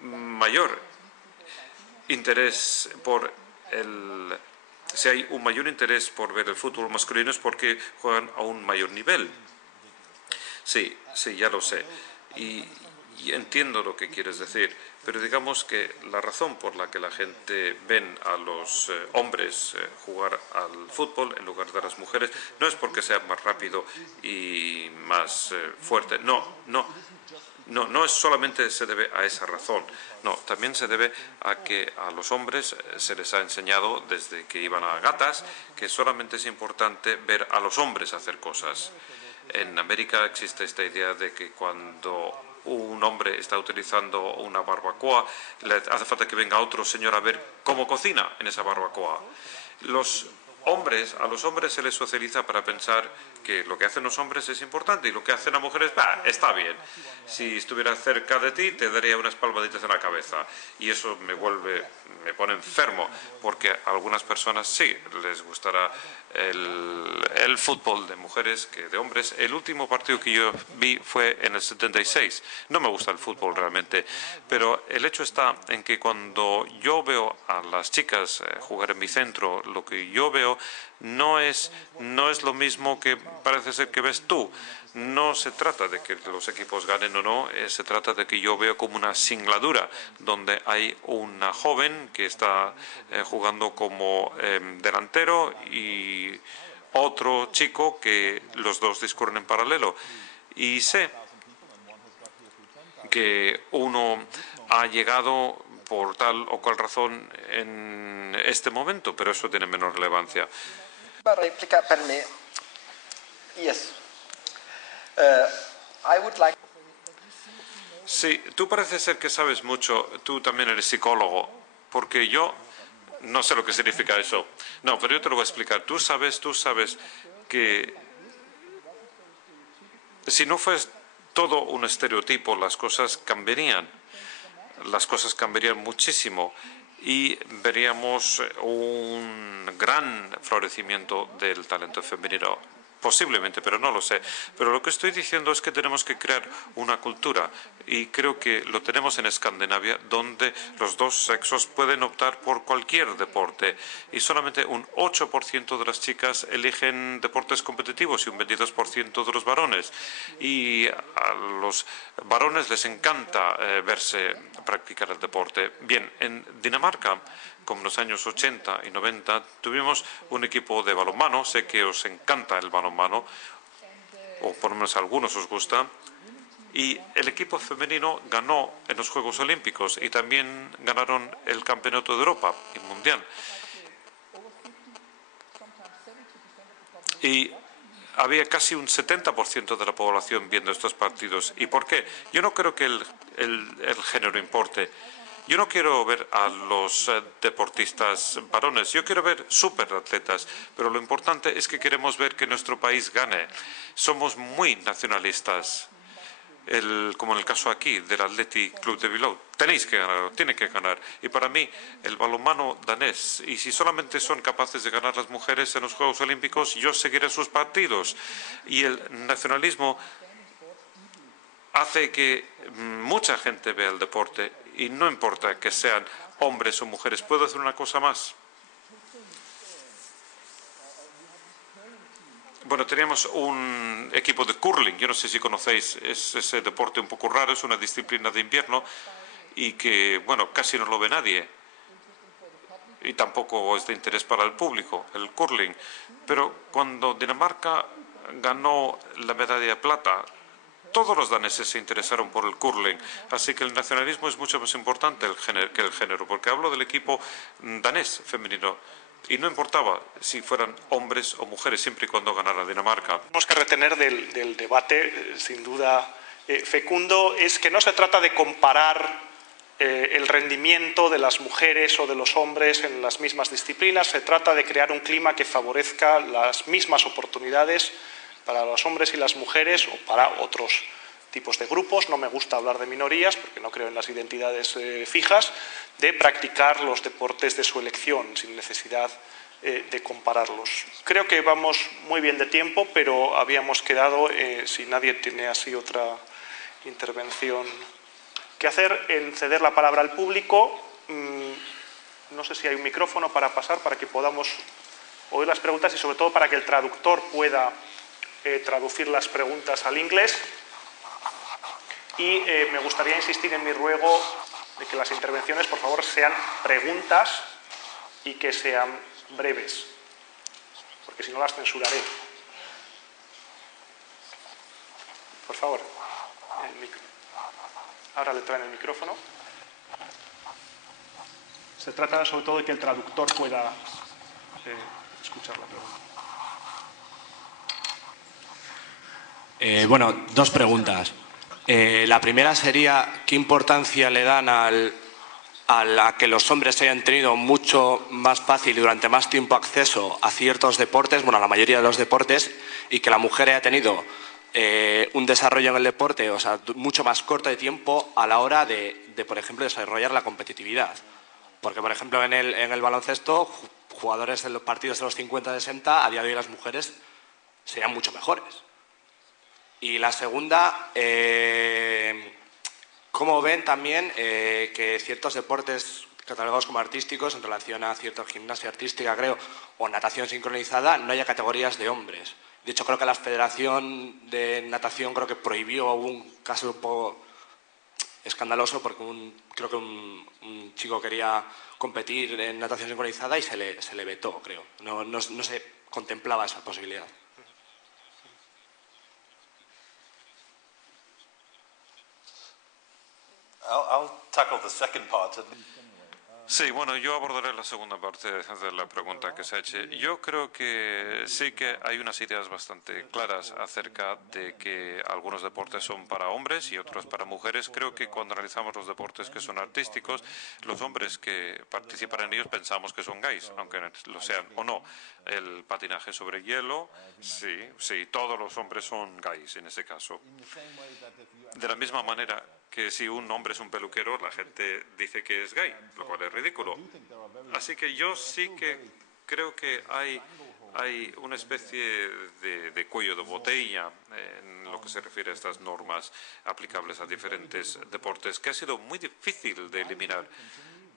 mayor interés por si hay un mayor interés por ver el fútbol masculino es porque juegan a un mayor nivel. Sí, ya lo sé. Y entiendo lo que quieres decir, pero digamos que la razón por la que la gente ven a los hombres jugar al fútbol en lugar de las mujeres no es porque sea más rápido y más fuerte. No es solamente se debe a esa razón, no, también se debe a que a los hombres se les ha enseñado desde que iban a gatas que solamente es importante ver a los hombres hacer cosas. En América existe esta idea de que cuando un hombre está utilizando una barbacoa, le hace falta que venga otro señor a ver cómo cocina en esa barbacoa. Los a los hombres se les socializa para pensar que lo que hacen los hombres es importante y lo que hacen las mujeres, está bien. Si estuviera cerca de ti, te daría unas palmaditas en la cabeza. Y eso me pone enfermo, porque a algunas personas sí les gustará el fútbol de mujeres que de hombres. El último partido que yo vi fue en el 76. No me gusta el fútbol realmente, pero el hecho está en que cuando yo veo a las chicas jugar en mi centro, lo que yo veo no es lo mismo que parece ser que ves tú. No se trata de que los equipos ganen o no, se trata de que yo veo como una singladura donde hay una joven que está jugando como delantero y otro chico que los dos discurren en paralelo. Y sé que uno ha llegado por tal o cual razón en este momento, pero eso tiene menos relevancia. Réplica per me. Yes. I would like... Sí, tú parece ser que sabes mucho, tú también eres psicólogo, porque yo no sé lo que significa eso. No, pero yo te lo voy a explicar. Tú sabes que si no fuese todo un estereotipo, las cosas cambiarían muchísimo y veríamos un gran florecimiento del talento femenino. Posiblemente, pero no lo sé. Pero lo que estoy diciendo es que tenemos que crear una cultura y creo que lo tenemos en Escandinavia, donde los dos sexos pueden optar por cualquier deporte y solamente un 8% de las chicas eligen deportes competitivos y un 22% de los varones. Y a los varones les encanta verse practicar el deporte. Bien, en Dinamarca, como en los años 80 y 90, tuvimos un equipo de balonmano. Sé que os encanta el balonmano, o por lo menos a algunos os gusta, y el equipo femenino ganó en los Juegos Olímpicos y también ganaron el Campeonato de Europa y Mundial. Y había casi un 70% de la población viendo estos partidos. ¿Y por qué? Yo no creo que el género importe. Yo no quiero ver a los deportistas varones, yo quiero ver superatletas, pero lo importante es que queremos ver que nuestro país gane. Somos muy nacionalistas, como en el caso aquí del Athletic Club de Bilbao. Tenéis que ganar, tiene que ganar. Y para mí, el balonmano danés, y si solamente son capaces de ganar las mujeres en los Juegos Olímpicos, yo seguiré sus partidos. Y el nacionalismo hace que mucha gente vea el deporte y no importa que sean hombres o mujeres. ¿Puedo hacer una cosa más? Bueno, teníamos un equipo de curling, yo no sé si conocéis, es ese deporte un poco raro, es una disciplina de invierno y que, bueno, casi no lo ve nadie y tampoco es de interés para el público, el curling. Pero cuando Dinamarca ganó la medalla de plata, todos los daneses se interesaron por el curling, así que el nacionalismo es mucho más importante que el género, porque hablo del equipo danés femenino y no importaba si fueran hombres o mujeres, siempre y cuando ganara Dinamarca. Tenemos que retener del debate, sin duda fecundo, es que no se trata de comparar el rendimiento de las mujeres o de los hombres en las mismas disciplinas, se trata de crear un clima que favorezca las mismas oportunidades para los hombres y las mujeres o para otros tipos de grupos. No me gusta hablar de minorías porque no creo en las identidades fijas, de practicar los deportes de su elección sin necesidad de compararlos. Creo que vamos muy bien de tiempo, pero habíamos quedado, si nadie tiene así otra intervención que hacer, en ceder la palabra al público. No sé si hay un micrófono para pasar, para que podamos oír las preguntas y sobre todo para que el traductor pueda traducir las preguntas al inglés. Y me gustaría insistir en mi ruego de que las intervenciones, por favor, sean preguntas y que sean breves, porque si no las censuraré. Por favor, ahora le traen el micrófono. Se trata sobre todo de que el traductor pueda escuchar la pregunta. Bueno, dos preguntas. La primera sería, ¿qué importancia le dan al a la que los hombres hayan tenido mucho más fácil y durante más tiempo acceso a ciertos deportes, bueno, a la mayoría de los deportes, y que la mujer haya tenido un desarrollo en el deporte, o sea, mucho más corto de tiempo a la hora de, por ejemplo, desarrollar la competitividad. Porque, por ejemplo, en el baloncesto, jugadores de los partidos de los 50-60, a día de hoy las mujeres serían mucho mejores. Y la segunda, ¿cómo ven también que ciertos deportes catalogados como artísticos en relación a cierta gimnasia artística, creo, o natación sincronizada, no haya categorías de hombres? De hecho, creo que la Federación de Natación creo que prohibió un caso un poco escandaloso porque creo que un chico quería competir en natación sincronizada y se le vetó, creo. No se contemplaba esa posibilidad. I'll tackle the second part. Sí, bueno, yo abordaré la segunda parte de la pregunta que se ha hecho. Yo creo que sí que hay unas ideas bastante claras acerca de que algunos deportes son para hombres y otros para mujeres. Creo que cuando analizamos los deportes que son artísticos, los hombres que participan en ellos pensamos que son gays, aunque lo sean o no. El patinaje sobre hielo, sí, todos los hombres son gays en ese caso. De la misma manera que si un hombre es un peluquero, la gente dice que es gay, lo cual es ridículo. Así que yo sí que creo que hay una especie de cuello de botella en lo que se refiere a estas normas aplicables a diferentes deportes, que ha sido muy difícil de eliminar.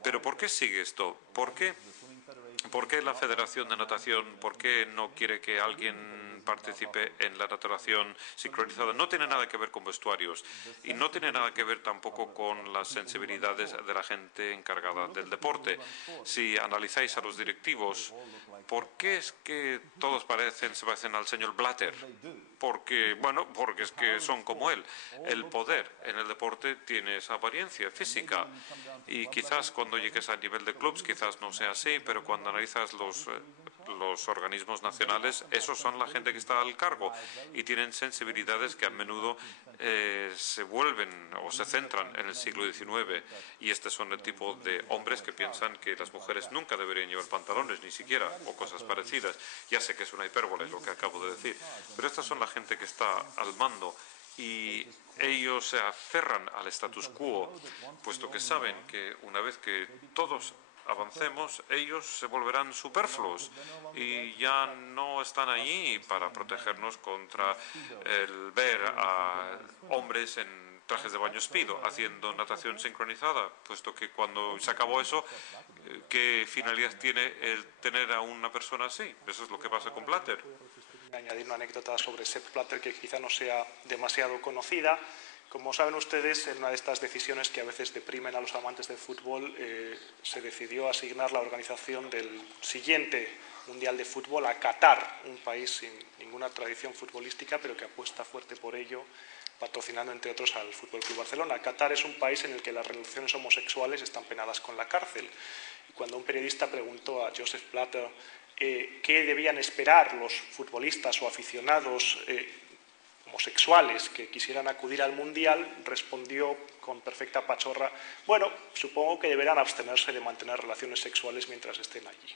Pero ¿por qué sigue esto? ¿Por qué la Federación de Natación, por qué no quiere que alguien participe en la natación sincronizada? No tiene nada que ver con vestuarios y no tiene nada que ver tampoco con las sensibilidades de la gente encargada del deporte. Si analizáis a los directivos, ¿por qué es que todos se parecen al señor Blatter? Porque es que son como él. El poder en el deporte tiene esa apariencia física y quizás cuando llegues al nivel de clubs quizás no sea así, pero cuando analizas los organismos nacionales, esos son la gente que está al cargo y tienen sensibilidades que a menudo se vuelven o se centran en el siglo XIX, y estos son el tipo de hombres que piensan que las mujeres nunca deberían llevar pantalones, ni siquiera, o cosas parecidas. Ya sé que es una hipérbole lo que acabo de decir, pero estas son la gente que está al mando y ellos se aferran al status quo, puesto que saben que una vez que todos avancemos, ellos se volverán superfluos y ya no están allí para protegernos contra el ver a hombres en trajes de baño Speedo haciendo natación sincronizada, puesto que cuando se acabó eso, ¿qué finalidad tiene el tener a una persona así? Eso es lo que pasa con Blatter. Añadir una anécdota sobre Sepp Blatter que quizá no sea demasiado conocida. Como saben ustedes, en una de estas decisiones que a veces deprimen a los amantes del fútbol, se decidió asignar la organización del siguiente Mundial de Fútbol a Qatar, un país sin ninguna tradición futbolística, pero que apuesta fuerte por ello, patrocinando entre otros al Fútbol Club Barcelona. Qatar es un país en el que las relaciones homosexuales están penadas con la cárcel. Y cuando un periodista preguntó a Joseph Blatter qué debían esperar los futbolistas o aficionados homosexuales que quisieran acudir al Mundial, respondió con perfecta pachorra: bueno, supongo que deberán abstenerse de mantener relaciones sexuales mientras estén allí.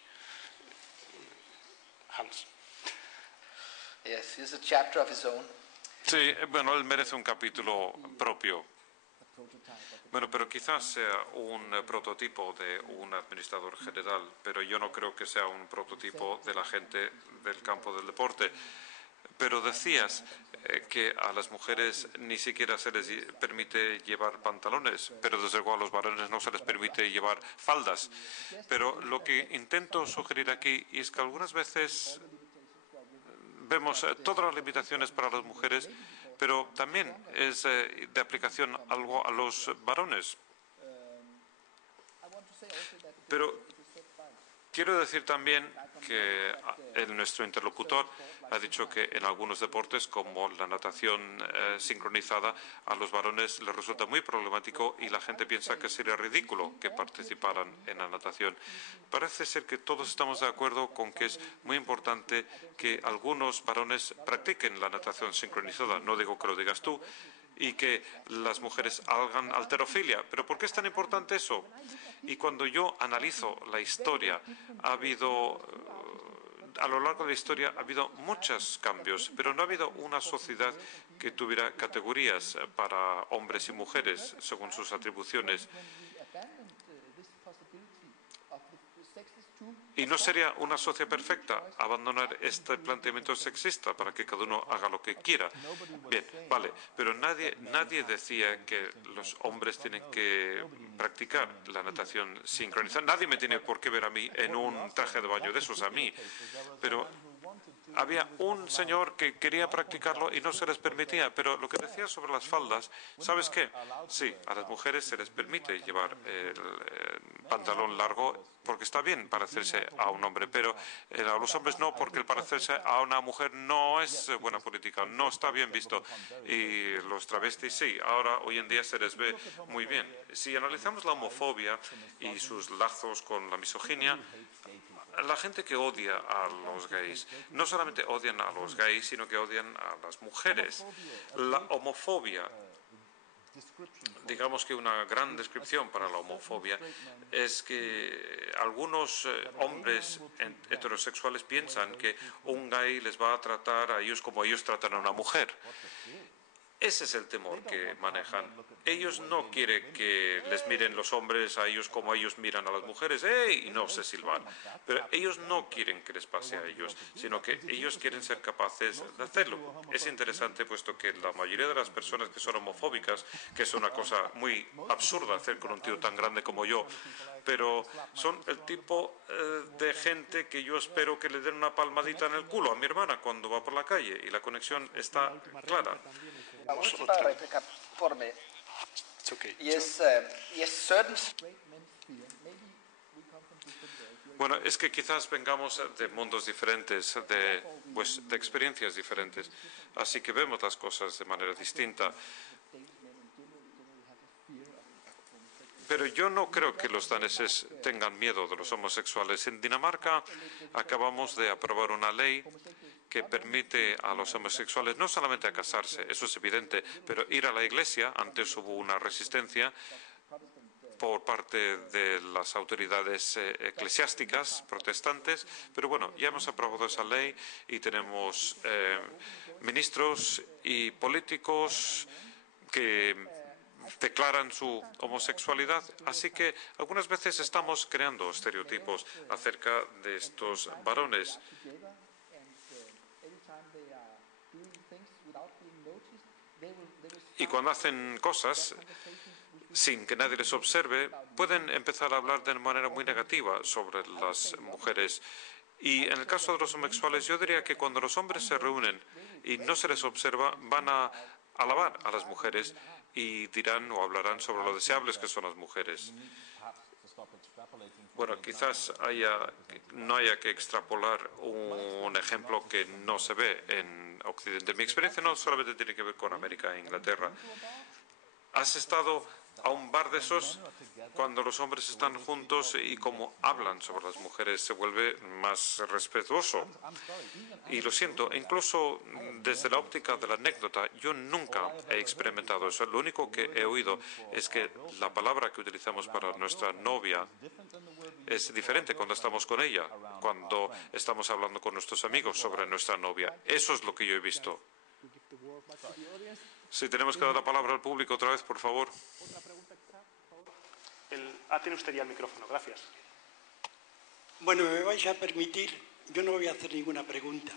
Hans. Yes, here's a chapter of his own. Sí, bueno, él merece un capítulo propio. Bueno, pero quizás sea un prototipo de un administrador general, pero yo no creo que sea un prototipo de la gente del campo del deporte. Pero decías que a las mujeres ni siquiera se les permite llevar pantalones, pero desde luego a los varones no se les permite llevar faldas. Pero lo que intento sugerir aquí es que algunas veces vemos todas las limitaciones para las mujeres, pero también es de aplicación algo a los varones. Pero quiero decir también que nuestro interlocutor ha dicho que en algunos deportes, como la natación sincronizada, a los varones les resulta muy problemático y la gente piensa que sería ridículo que participaran en la natación. Parece ser que todos estamos de acuerdo con que es muy importante que algunos varones practiquen la natación sincronizada. No digo que lo digas tú. y que las mujeres hagan halterofilia. ¿Pero por qué es tan importante eso? Y cuando yo analizo la historia, a lo largo de la historia ha habido muchos cambios, pero no ha habido una sociedad que tuviera categorías para hombres y mujeres según sus atribuciones. Y no sería una sociedad perfecta abandonar este planteamiento sexista para que cada uno haga lo que quiera. Bien, vale, pero nadie decía que los hombres tienen que practicar la natación sincronizada. Nadie me tiene por qué ver a mí en un traje de baño de esos a mí. Pero había un señor que quería practicarlo y no se les permitía. Pero lo que decía sobre las faldas, ¿sabes qué? Sí, a las mujeres se les permite llevar el pantalón largo porque está bien parecerse a un hombre, pero a los hombres no, porque el parecerse a una mujer no es buena política, no está bien visto. Y los travestis sí, ahora hoy en día se les ve muy bien. Si analizamos la homofobia y sus lazos con la misoginia, la gente que odia a los gays, no solamente odian a los gays, sino que odian a las mujeres. La homofobia, digamos que una gran descripción para la homofobia es que algunos hombres heterosexuales piensan que un gay les va a tratar a ellos como ellos tratan a una mujer. Ese es el temor que manejan. Ellos no quieren que les miren los hombres a ellos como ellos miran a las mujeres, ¡ey! Y no se silban. Pero ellos no quieren que les pase a ellos, sino que ellos quieren ser capaces de hacerlo. Es interesante, puesto que la mayoría de las personas que son homofóbicas, que es una cosa muy absurda hacer con un tío tan grande como yo, pero son el tipo de gente que yo espero que le den una palmadita en el culo a mi hermana cuando va por la calle, y la conexión está clara. La última réplica por mí. Bueno, es que quizás vengamos de mundos diferentes, de experiencias diferentes, así que vemos las cosas de manera distinta. Pero yo no creo que los daneses tengan miedo de los homosexuales. En Dinamarca acabamos de aprobar una ley que permite a los homosexuales no solamente a casarse, eso es evidente, pero ir a la iglesia. Antes hubo una resistencia por parte de las autoridades eclesiásticas protestantes, pero bueno, ya hemos aprobado esa ley y tenemos ministros y políticos que declaran su homosexualidad, así que algunas veces estamos creando estereotipos acerca de estos varones. Y cuando hacen cosas sin que nadie les observe, pueden empezar a hablar de manera muy negativa sobre las mujeres. Y en el caso de los homosexuales, yo diría que cuando los hombres se reúnen y no se les observa, van a alabar a las mujeres y dirán o hablarán sobre lo deseables que son las mujeres. Bueno, quizás no haya que extrapolar un ejemplo que no se ve en Occidente. Mi experiencia no solamente tiene que ver con América e Inglaterra. ¿Has estado a un bar de esos cuando los hombres están juntos y como hablan sobre las mujeres se vuelve más respetuoso? Y lo siento, incluso desde la óptica de la anécdota, yo nunca he experimentado eso. Lo único que he oído es que la palabra que utilizamos para nuestra novia es diferente cuando estamos con ella, cuando estamos hablando con nuestros amigos sobre nuestra novia. Eso es lo que yo he visto. Si tenemos que dar la palabra al público otra vez, por favor. ¿Otra pregunta quizá, por favor? Tiene usted ya el micrófono, gracias. Bueno, me vais a permitir, yo no voy a hacer ninguna pregunta,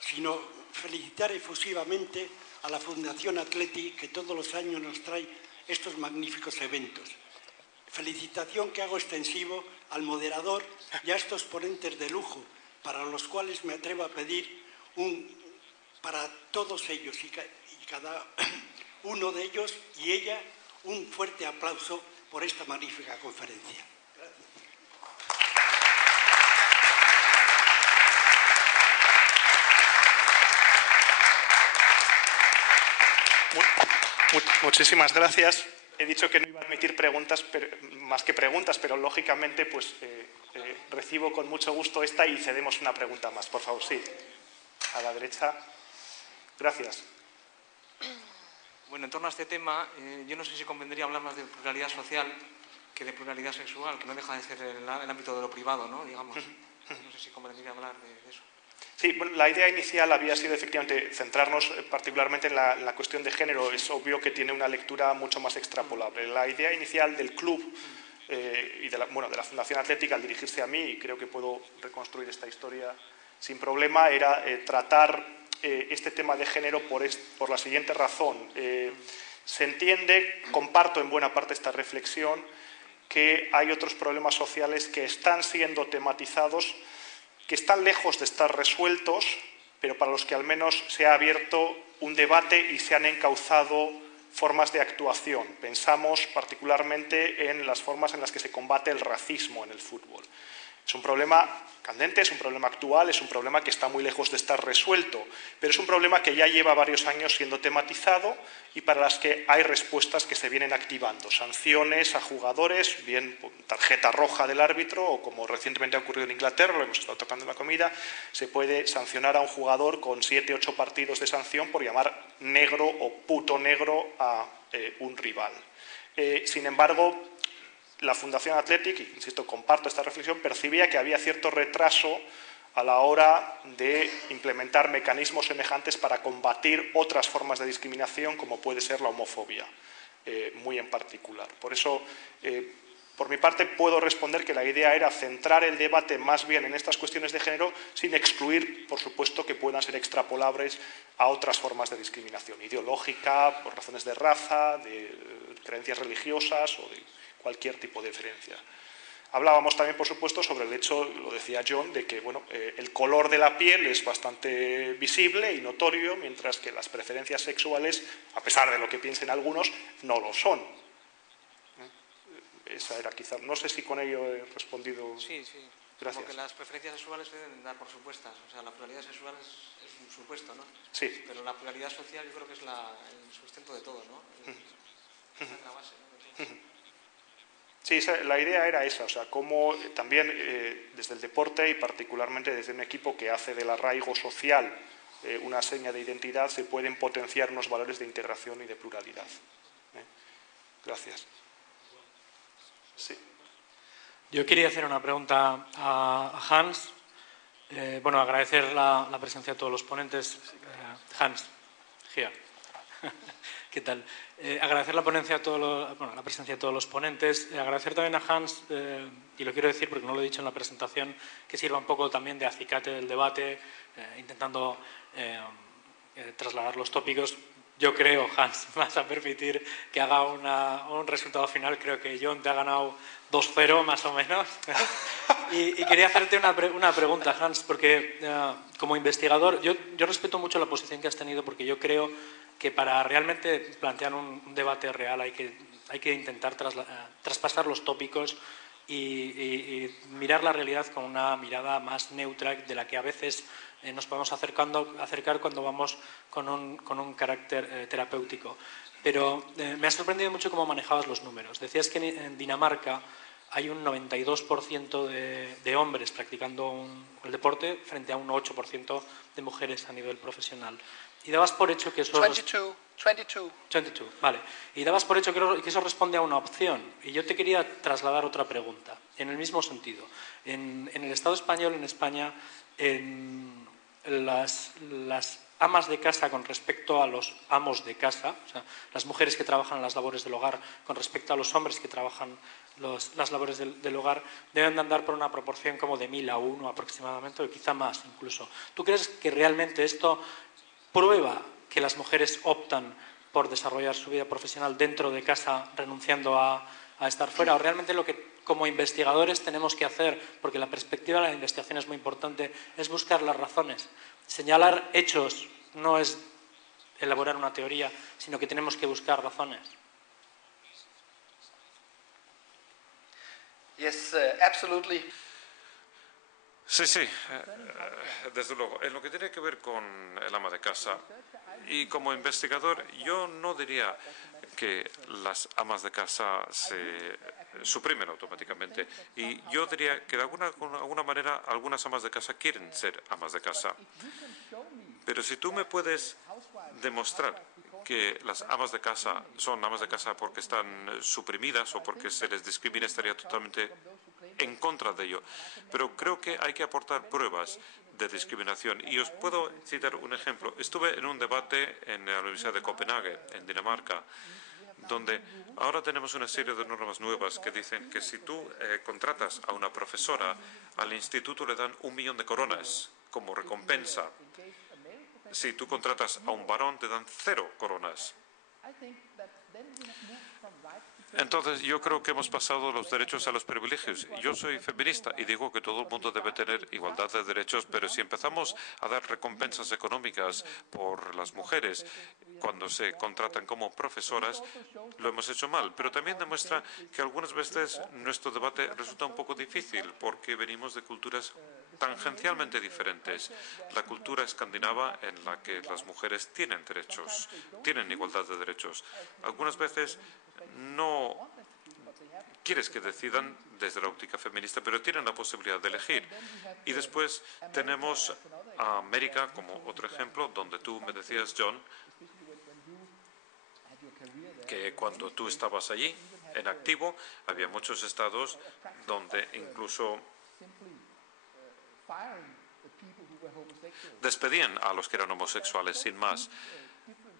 sino felicitar efusivamente a la Fundación Atleti, que todos los años nos trae estos magníficos eventos. Felicitación que hago extensivo al moderador y a estos ponentes de lujo, para los cuales me atrevo a pedir para todos ellos y cada uno de ellos y ella un fuerte aplauso por esta magnífica conferencia. Muchísimas gracias. He dicho que no iba a admitir preguntas, más que preguntas, pero lógicamente pues recibo con mucho gusto esta y cedemos una pregunta más. Por favor, sí. A la derecha. Gracias. Bueno, en torno a este tema, yo no sé si convendría hablar más de pluralidad social que de pluralidad sexual, que no deja de ser el ámbito de lo privado, ¿no? Digamos. No sé si convendría hablar de eso. Sí, bueno, la idea inicial había sido efectivamente centrarnos particularmente en la cuestión de género. Es obvio que tiene una lectura mucho más extrapolable. La idea inicial del club y de la Fundación Atlética, al dirigirse a mí, y creo que puedo reconstruir esta historia sin problema, era tratar este tema de género por la siguiente razón. Se entiende, comparto en buena parte esta reflexión, que hay otros problemas sociales que están siendo tematizados, que están lejos de estar resueltos, pero para los que al menos se ha abierto un debate y se han encauzado formas de actuación. Pensamos particularmente en las formas en las que se combate el racismo en el fútbol. Es un problema candente, es un problema actual, es un problema que está muy lejos de estar resuelto, pero es un problema que ya lleva varios años siendo tematizado y para las que hay respuestas que se vienen activando. Sanciones a jugadores, bien tarjeta roja del árbitro o como recientemente ha ocurrido en Inglaterra, lo hemos estado tocando en la comida, se puede sancionar a un jugador con 7 o 8 partidos de sanción por llamar negro o puto negro a un rival. Sin embargo, la Fundación Athletic, y insisto, comparto esta reflexión, percibía que había cierto retraso a la hora de implementar mecanismos semejantes para combatir otras formas de discriminación, como puede ser la homofobia, muy en particular. Por eso, por mi parte, puedo responder que la idea era centrar el debate más bien en estas cuestiones de género, sin excluir, por supuesto, que puedan ser extrapolables a otras formas de discriminación ideológica, por razones de raza, de creencias religiosas o de cualquier tipo de diferencia. Hablábamos también, por supuesto, sobre el hecho, lo decía John, de que bueno, el color de la piel es bastante visible y notorio, mientras que las preferencias sexuales, a pesar de lo que piensen algunos, no lo son. Esa era quizá, no sé si con ello he respondido. Sí, sí. Gracias. Como que las preferencias sexuales se deben dar por supuestas. O sea, la pluralidad sexual es un supuesto, ¿no? Sí. Pero la pluralidad social yo creo que es el sustento de todo, ¿no? Esa es la base, ¿no? Sí, la idea era esa, o sea, cómo también desde el deporte y particularmente desde un equipo que hace del arraigo social una seña de identidad, se pueden potenciar unos valores de integración y de pluralidad. Gracias. Sí. Yo quería hacer una pregunta a Hans. Bueno, agradecer la presencia de todos los ponentes. Hans, here. ¿Qué tal? Agradecer la presencia de todos los ponentes. Agradecer también a Hans, y lo quiero decir porque no lo he dicho en la presentación, que sirva un poco también de acicate del debate, intentando trasladar los tópicos. Yo creo, Hans, vas a permitir que haga un resultado final. Creo que John te ha ganado 2-0 más o menos. y quería hacerte una pregunta, Hans, porque como investigador, yo respeto mucho la posición que has tenido, porque yo creo que para realmente plantear un debate real hay que intentar traspasar los tópicos y mirar la realidad con una mirada más neutra de la que a veces nos podemos acercar cuando vamos con un carácter terapéutico. Pero me ha sorprendido mucho cómo manejabas los números. Decías que en Dinamarca hay un 92% de hombres practicando el deporte frente a un 8% de mujeres a nivel profesional. Y dabas por hecho que eso... 22, vale. Y dabas por hecho que eso responde a una opción. Y yo te quería trasladar otra pregunta, en el mismo sentido. En el Estado español, en España, las amas de casa con respecto a los amos de casa, o sea, las mujeres que trabajan en las labores del hogar con respecto a los hombres que trabajan las labores del hogar, deben de andar por una proporción como de 1000 a 1 aproximadamente, o quizá más incluso. ¿Tú crees que realmente esto prueba que las mujeres optan por desarrollar su vida profesional dentro de casa, renunciando a estar fuera? ¿O realmente lo que como investigadores tenemos que hacer, porque la perspectiva de la investigación es muy importante, es buscar las razones? Señalar hechos no es elaborar una teoría, sino que tenemos que buscar razones. Yes, absolutely. Sí, sí, desde luego. En lo que tiene que ver con el ama de casa, y como investigador, yo no diría que las amas de casa se suprimen automáticamente. Y yo diría que de alguna manera algunas amas de casa quieren ser amas de casa. Pero si tú me puedes demostrar que las amas de casa son amas de casa porque están suprimidas o porque se les discrimina, estaría totalmente en contra de ello. Pero creo que hay que aportar pruebas de discriminación. Y os puedo citar un ejemplo. Estuve en un debate en la Universidad de Copenhague, en Dinamarca, donde ahora tenemos una serie de normas nuevas que dicen que si tú contratas a una profesora, al instituto le dan 1 millón de coronas como recompensa. Si tú contratas a un varón, te dan 0 coronas. Entonces, yo creo que hemos pasado los derechos a los privilegios. Yo soy feminista y digo que todo el mundo debe tener igualdad de derechos, pero si empezamos a dar recompensas económicas por las mujeres cuando se contratan como profesoras, lo hemos hecho mal. Pero también demuestra que algunas veces nuestro debate resulta un poco difícil porque venimos de culturas tangencialmente diferentes. La cultura escandinava en la que las mujeres tienen derechos, tienen igualdad de derechos. Algunas veces no quieres que decidan desde la óptica feminista, pero tienen la posibilidad de elegir. Y después tenemos a América como otro ejemplo, donde tú me decías, John, que cuando tú estabas allí, en activo, había muchos estados donde incluso despedían a los que eran homosexuales sin más.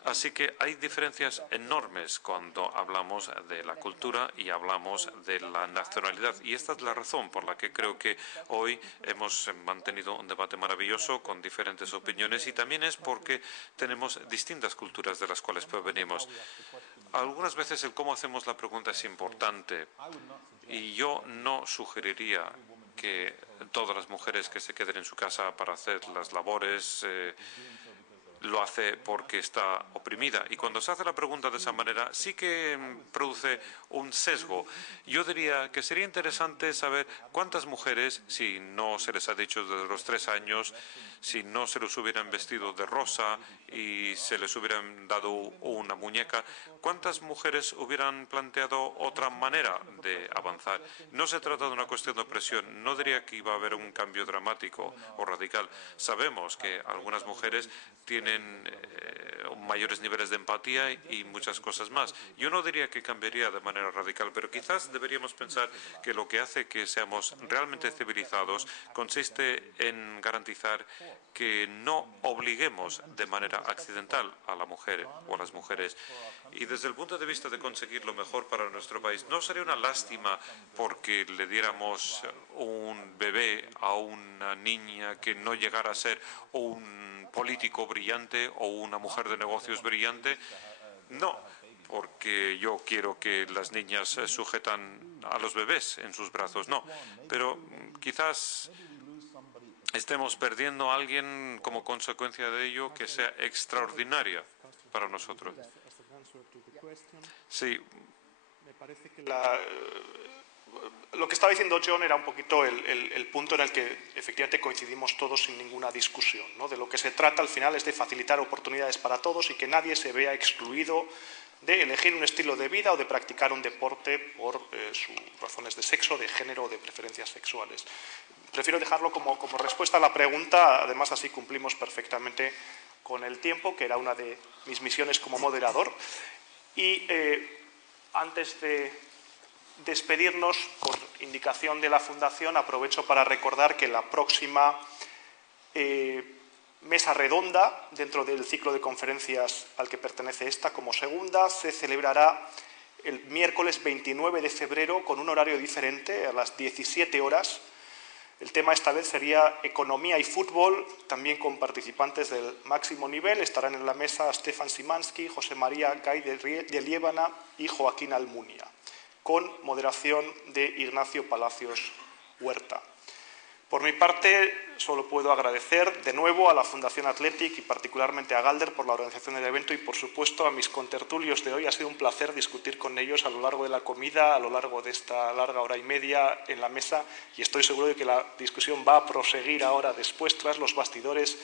Así que hay diferencias enormes cuando hablamos de la cultura y hablamos de la nacionalidad. Y esta es la razón por la que creo que hoy hemos mantenido un debate maravilloso con diferentes opiniones y también es porque tenemos distintas culturas de las cuales provenimos. Algunas veces el cómo hacemos la pregunta es importante y yo no sugeriría que todas las mujeres que se queden en su casa para hacer las labores lo hace porque está oprimida. Y cuando se hace la pregunta de esa manera, sí que produce un sesgo. Yo diría que sería interesante saber cuántas mujeres, si no se les ha dicho desde los 3 años, si no se les hubieran vestido de rosa y se les hubieran dado una muñeca, cuántas mujeres hubieran planteado otra manera de avanzar. No se trata de una cuestión de opresión. No diría que iba a haber un cambio dramático o radical. Sabemos que algunas mujeres tienen mayores niveles de empatía y muchas cosas más. Yo no diría que cambiaría de manera radical, pero quizás deberíamos pensar que lo que hace que seamos realmente civilizados consiste en garantizar que no obliguemos de manera accidental a la mujer o a las mujeres. Y desde el punto de vista de conseguir lo mejor para nuestro país, no sería una lástima porque le diéramos un bebé a una niña que no llegara a ser un político brillante o una mujer de negocios brillante. No, porque yo quiero que las niñas sujetan a los bebés en sus brazos, no. Pero quizás estemos perdiendo a alguien como consecuencia de ello que sea extraordinaria para nosotros. Sí. Me parece que lo que estaba diciendo John era un poquito el punto en el que efectivamente coincidimos todos sin ninguna discusión, ¿no? De lo que se trata al final es de facilitar oportunidades para todos y que nadie se vea excluido de elegir un estilo de vida o de practicar un deporte por sus razones de sexo, de género o de preferencias sexuales. Prefiero dejarlo como respuesta a la pregunta, además así cumplimos perfectamente con el tiempo, que era una de mis misiones como moderador. Y antes de despedirnos, por indicación de la Fundación, aprovecho para recordar que la próxima mesa redonda, dentro del ciclo de conferencias al que pertenece esta como segunda, se celebrará el miércoles 29 de febrero con un horario diferente, a las 17 horas. El tema esta vez sería economía y fútbol, también con participantes del máximo nivel. Estarán en la mesa Stefan Szymanski, José María Gay de Liébana y Joaquín Almunia, con moderación de Ignacio Palacios Huerta. Por mi parte, solo puedo agradecer de nuevo a la Fundación Athletic y particularmente a Galder por la organización del evento y, por supuesto, a mis contertulios de hoy. Ha sido un placer discutir con ellos a lo largo de la comida, a lo largo de esta larga hora y media en la mesa, y estoy seguro de que la discusión va a proseguir ahora después, tras los bastidores,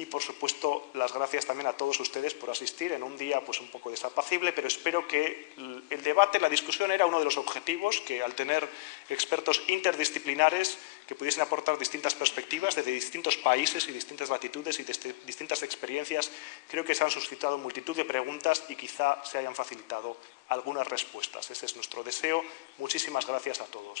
Y, por supuesto, las gracias también a todos ustedes por asistir en un día pues, un poco desapacible, pero espero que el debate, la discusión era uno de los objetivos, que al tener expertos interdisciplinares que pudiesen aportar distintas perspectivas desde distintos países y distintas latitudes y desde distintas experiencias, creo que se han suscitado multitud de preguntas y quizá se hayan facilitado algunas respuestas. Ese es nuestro deseo. Muchísimas gracias a todos.